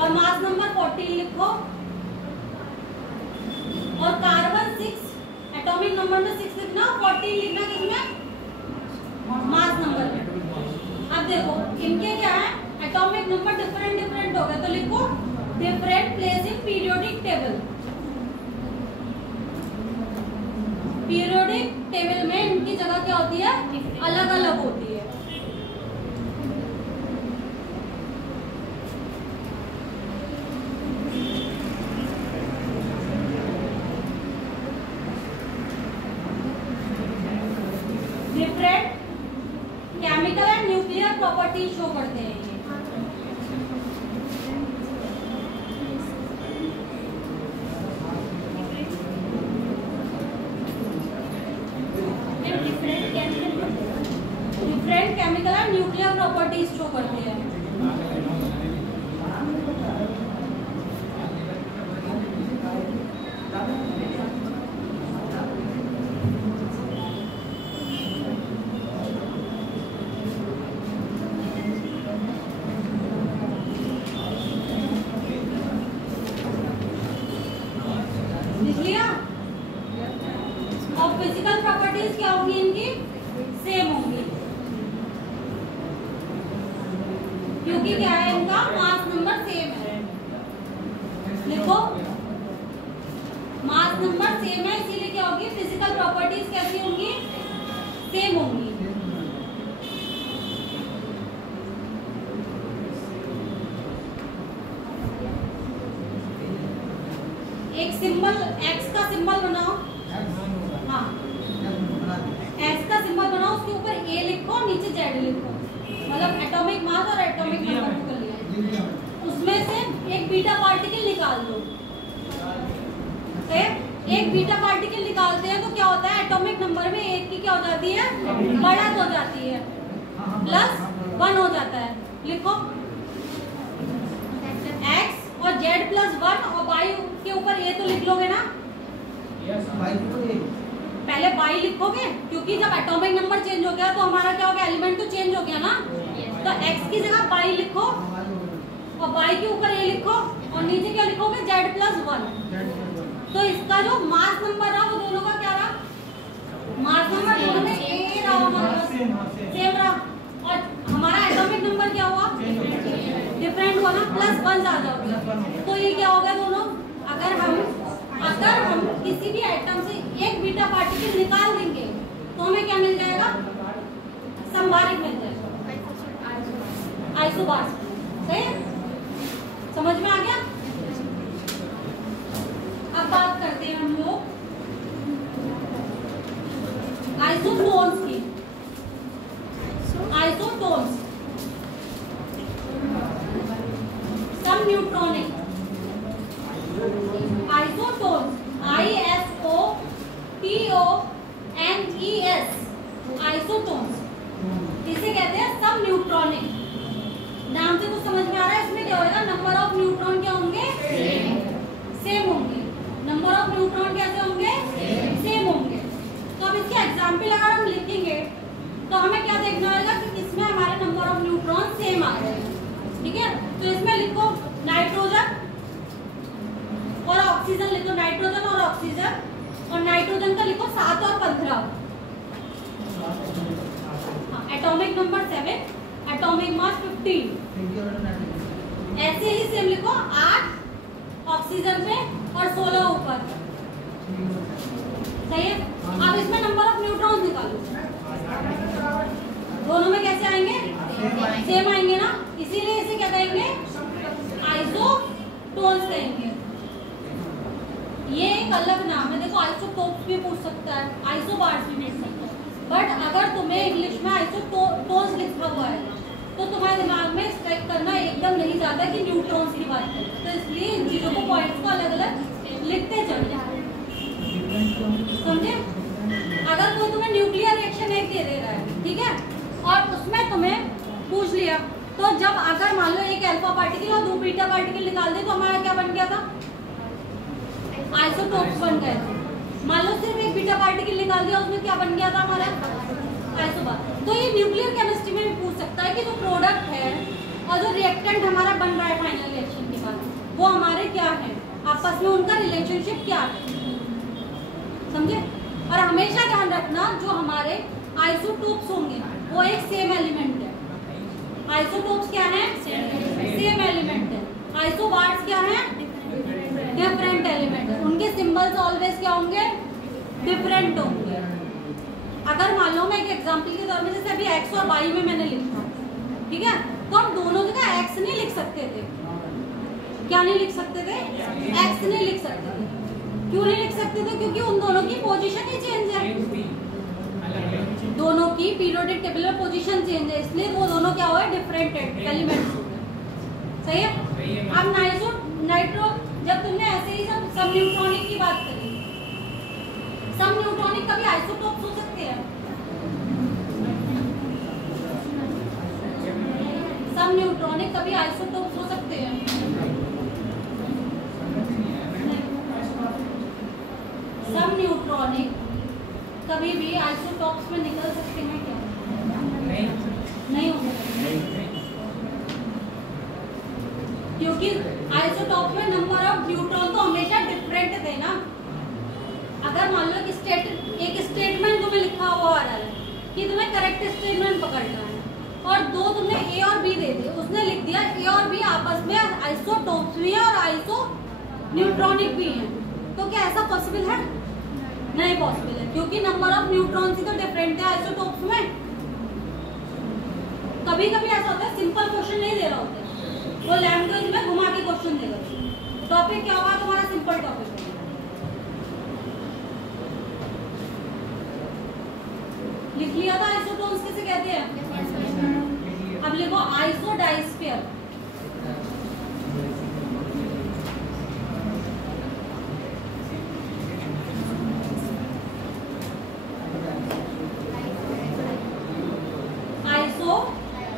और मास नंबर 14 लिखो। और कार्बन 6 एटॉमिक नंबर में 6 लिखना, 14 लिखना किसमें? मास नंबर में। अब देखो इनके क्या है? एटॉमिक नंबर डिफरेंट हो गए तो लिखो different place in periodic table. Periodic table में इनकी जगह क्या होती है? अलग अलग होती है। Different chemical and nuclear properties show करते हैं ये। Different chemical and nuclear properties show करते हैं। लिख लिया? और फिजिकल प्रॉपर्टीज क्या होंगी इनकी? सेम होंगी क्योंकि क्या है? इनका मास नंबर सेम है। लिखो मास नंबर सेम है इसीलिए क्या होगी? फिजिकल प्रॉपर्टीज कैसी होंगी? सेम होंगी। एक सिंबल एक्स का सिंबल बनाओ। हाँ एक्स का सिंबल बनाओ, उसके ऊपर ए लिखो, नीचे जेड लिखो। मतलब एटॉमिक मास और एटॉमिक नंबर को कर लिया। उसमें से एक बीटा पार्टिकल निकाल दो। एक बीटा पार्टिकल निकालते हैं तो क्या होता है? एटॉमिक नंबर में एक की क्या हो जाती है? बढ़त हो जाती है, +1 हो जाता है। लिखो एक्स और जेड +1 और बाई के ऊपर ये तो लिख लोगे ना? पहले बाई लिखोगे क्योंकि जब एटॉमिक नंबर चेंज हो गया तो हमारा क्या हो गया? एलिमेंट तो चेंज हो गया ना। तो एक्स की जगह बाई लिखो और बाई के ऊपर ये लिखो और नीचे क्या लिखोगे? जेड +1। तो इसका जो मास नंबर रहा वो दोनों का क्या रहा, मास नंबर दोनों में ए रहा हमारा सेम रहा, और हमारा एटॉमिक नंबर क्या हुआ, डिफरेंट हुआ ना, +1 ज्यादा हो गया। तो ये क्या हो गया दोनों, अगर हम किसी भी आइटम से एक बीटा पार्टिकल निकाल देंगे तो हमें क्या मिल जाएगा, संभारित मिल जाएगा, आइसोबार्स। सही है, समझ में आ गया। अब बात करते हैं हम लोग आइसोटोन्स की। आइसोटोन्स सम न्यूट्रॉनिक आइसोटोन्स, ISOTONES आइसोटोन्स, इसे कहते हैं सब न्यूट्रॉनिक। नाम से कुछ समझ में आ रहा है, इसमें क्या होगा, नंबर ऑफ न्यूट्रॉन क्या होंगे, सेम होंगे। नंबर ऑफ न्यूट्रॉन कैसे होंगे, सेम होंगे। तो अब इसके एग्जाम्पल अगर हम लिखेंगे तो हमें क्या देखना होगा कि इसमें हमारे नंबर ऑफ न्यूट्रॉन सेम आ रहे हैं। ठीक है, तो इसमें लिखो नाइट्रोजन और ऑक्सीजन, लिखो नाइट्रोजन और ऑक्सीजन, और नाइट्रोजन का लिखो 7 और 15, एटॉमिक नंबर 7, एटॉमिक मास 15। ऐसे ही सेम लिखो 8 ऑक्सीजन पे और 16 ऊपर। सही है, अब इसमें नंबर ऑफ न्यूट्रॉन निकालो, दोनों में कैसे आएंगे, सेम आएंगे ना, इसीलिए इसे क्या कहेंगे, आइसोटोन्स कहेंगे। ये एक अलग नाम है, देखो आइसोटोप्स भी पूछ सकता है, आइसोबार्स भी पूछ सकता है, बट अगर तुम्हें इंग्लिश में आइसोटोन्स लिखा हुआ है तो तुम्हारे दिमाग में स्ट्राइक करना एकदम नहीं चाहता कि न्यूट्रॉन्स की बात करें, तो इसलिए इन चीजों को पॉइंट्स को अलग अलग लिखते चले। समझे, अगर कोई तुम्हें न्यूक्लियर रिएक्शन एक दे दे रहा है, ठीक है, और उसमें तुम्हें पूछ लिया, तो जब अगर मान लो एक अल्फा पार्टिकल और 2 बीटा पार्टिकल निकाल दे तो हमारा क्या बन गया था, आइसोटोप्स बन गए थे। मान लो सिर्फ एक बीटा पार्टिकल निकाल दिया, उसमें क्या बन गया था हमारा, आइसोबार। तो ये न्यूक्लियर केमिस्ट्री में भी पूछ सकता है कि जो प्रोडक्ट है और जो रिएक्टेंट हमारा बन रहा है फाइनल रिएक्शन के बाद, वो हमारे क्या है, आपस में उनका रिलेशनशिप क्या है। समझे, और हमेशा ध्यान रखना जो हमारे आइसोटोप्स होंगे वो एक सेम एलिमेंट है। आइसोटोप्स क्या है, सेम एलिमेंट है। आइसोबार्स क्या है, डिफरेंट एलिमेंट है। उनके सिंबल्स ऑलवेज क्या होंगे, डिफरेंट होंगे। अगर मान लो मैं एक एग्जांपल के तौर में, जैसे अभी x और y में मैंने लिखा, ठीक है, तो हम दोनों जगह x नहीं लिख सकते थे। क्या नहीं लिख सकते थे, x नहीं लिख सकते थे। क्यों नहीं लिख सकते थे, क्योंकि उन दोनों की पोजीशन ही चेंज है, दोनों की पीरियोडिक टेबल में पोजीशन चेंज है, इसलिए वो दोनों क्या हुए, डिफरेंट एलिमेंट्स हो गए। सही है। अब नाइट्रो, जब तुमने ऐसे ही सब न्यूट्रॉनिक की बात करी, सब न्यूट्रॉनिक कभी आइसोटोप्स हो सकते हैं, सब न्यूट्रॉनिक कभी आइसोटोप्स हो सकते हैं। सब न्यूट्रॉनिक कभी भी आइसोटोप्स में निकल सकते हैं क्या, नहीं हो सकते, क्योंकि आइसोटोप में नंबर ऑफ न्यूट्रॉन तो हमेशा डिफरेंट थे ना। अगर मान लो कि एक स्टेटमेंट तुम्हें लिखा हुआ आ रहा है कि तुम्हें करेक्ट स्टेटमेंट पकड़ना है, और 2 तुमने ए और बी दे दिए, उसने लिख दिया ए और बी आपस में आइसोटोप्स भी है और आइसो न्यूट्रॉनिक भी है, तो क्या ऐसा पॉसिबल है, नहीं पॉसिबल है, क्योंकि नंबर ऑफ न्यूट्रॉन्स ही तो डिफरेंट है आइसोटोप्स में। कभी कभी ऐसा होता है सिंपल क्वेश्चन नहीं दे रहा होता, वो लैंग्वेज में घुमा के क्वेश्चन देगा। टॉपिक क्या होगा तुम्हारा, सिंपल टॉपिक होगा। लिख लिया था आइसोटोन्स किसे कहते हैं, अब लिखो आइसोडाइस्फीयर।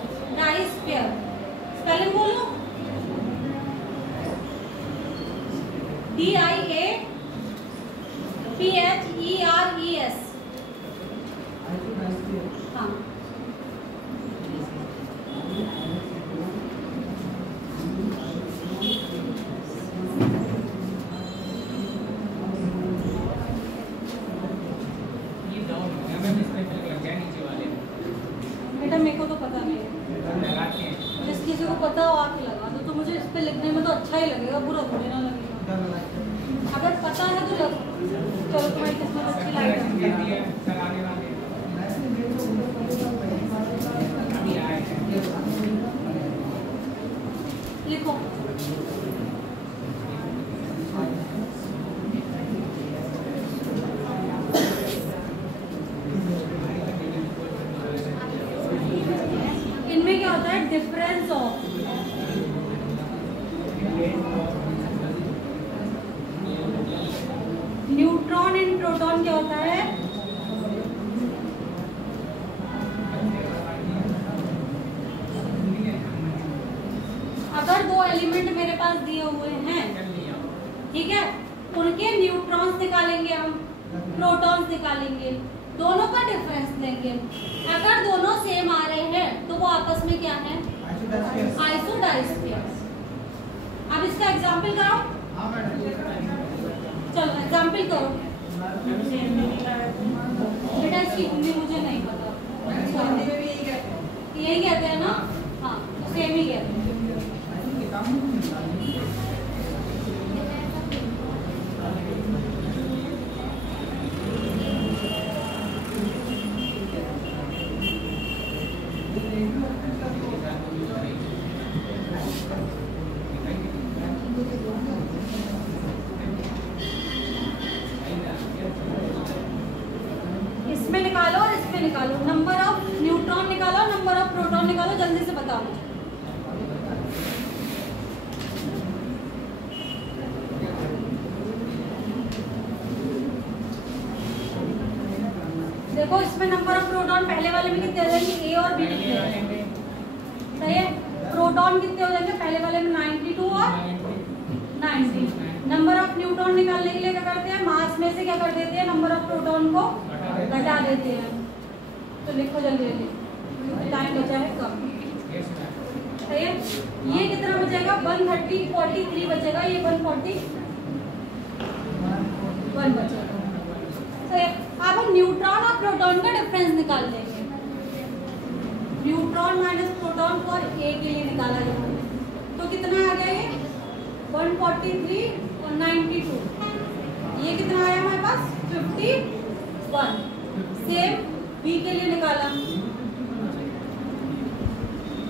आइसोडाइस्फीयर स्पेलिंग बोलो, DIAPHERES। हाँ, अच्छा ही लगेगा, बुरा थोड़ी ना लगेगा। अगर पता है तो लग, चलो तुम्हारी किस्मत अच्छी लाइट लिखो। इनमें क्या होता है, difference of neutron and proton क्या होता है, अगर दो एलिमेंट मेरे पास दिए हुए हैं, ठीक है, उनके न्यूट्रॉन्स निकालेंगे हम, प्रोटॉन्स निकालेंगे, दोनों का डिफरेंस लेंगे। अगर दोनों सेम आ रहे हैं तो वो आपस में क्या है, आइसोडाइस्फियर्स। अब इसका एग्जाम्पल करो, चलो एग्जाम्पल करो बेटा। इसकी हिंदी मुझे नहीं पता, यही कहते हैं ना, हाँ तो सेम ही कहते हैं। इसमें निकालो और इसमें निकालो, नंबर ऑफ न्यूट्रॉन निकालो, नंबर ऑफ प्रोटॉन निकालो, जल्दी से बताओ मुझे। देखो इसमें नंबर ऑफ प्रोटॉन पहले वाले में कितने हो जाएंगे, ए और बी कितने हो जाएंगे, सही है। प्रोटॉन कितने हो जाएंगे, पहले वाले में 92 और 90। नंबर ऑफ न्यूट्रॉन निकालने के लिए क्या करते हैं, मास में से क्या कर देते हैं, नंबर ऑफ प्रोटॉन को घटा देते हैं। तो लिखो जल्दी जल्दी, टाइम बचा है कम, सही है। ये कितना बचेगा, 130 43 बचेगा, ये 141 बचेगा, सही है। अब हम न्यूट्रॉन और प्रोटॉन का डिफरेंस निकाल लेंगे। Neutron minus proton for a के लिए निकाला जाएगा, तो कितना आ गया ये 143 और 92, ये कितना आया हमारे पास 51। सेम बी के लिए निकाला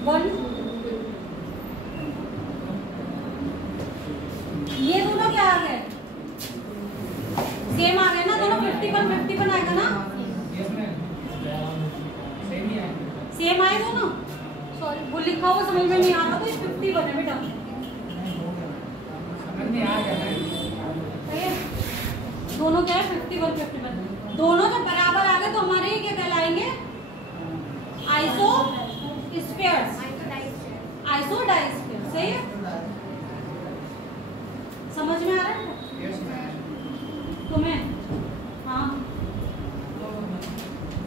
1, ये दोनों क्या आ गए, सेम आ गए ना दोनों, 51 आएगा ना, सेम आए दोनों। सॉरी वो लिखा हुआ समझ में नहीं आ रहा, तो 51 है बेटा, दोनों क्या है 51 दोनों जब बराबर आ गए तो हमारे ये क्या कहलाएंगे, आइसोस्फीयर्स, आइसोडाइस्फीयर्स, सही है। समझ में आ रहा है तुम्हें, हाँ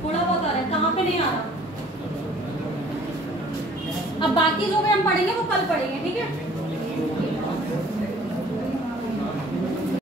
थोड़ा बहुत आ रहा है, कहाँ पे नहीं आ रहा। अब बाकी जो भी हम पढ़ेंगे वो कल पढ़ेंगे, ठीक है।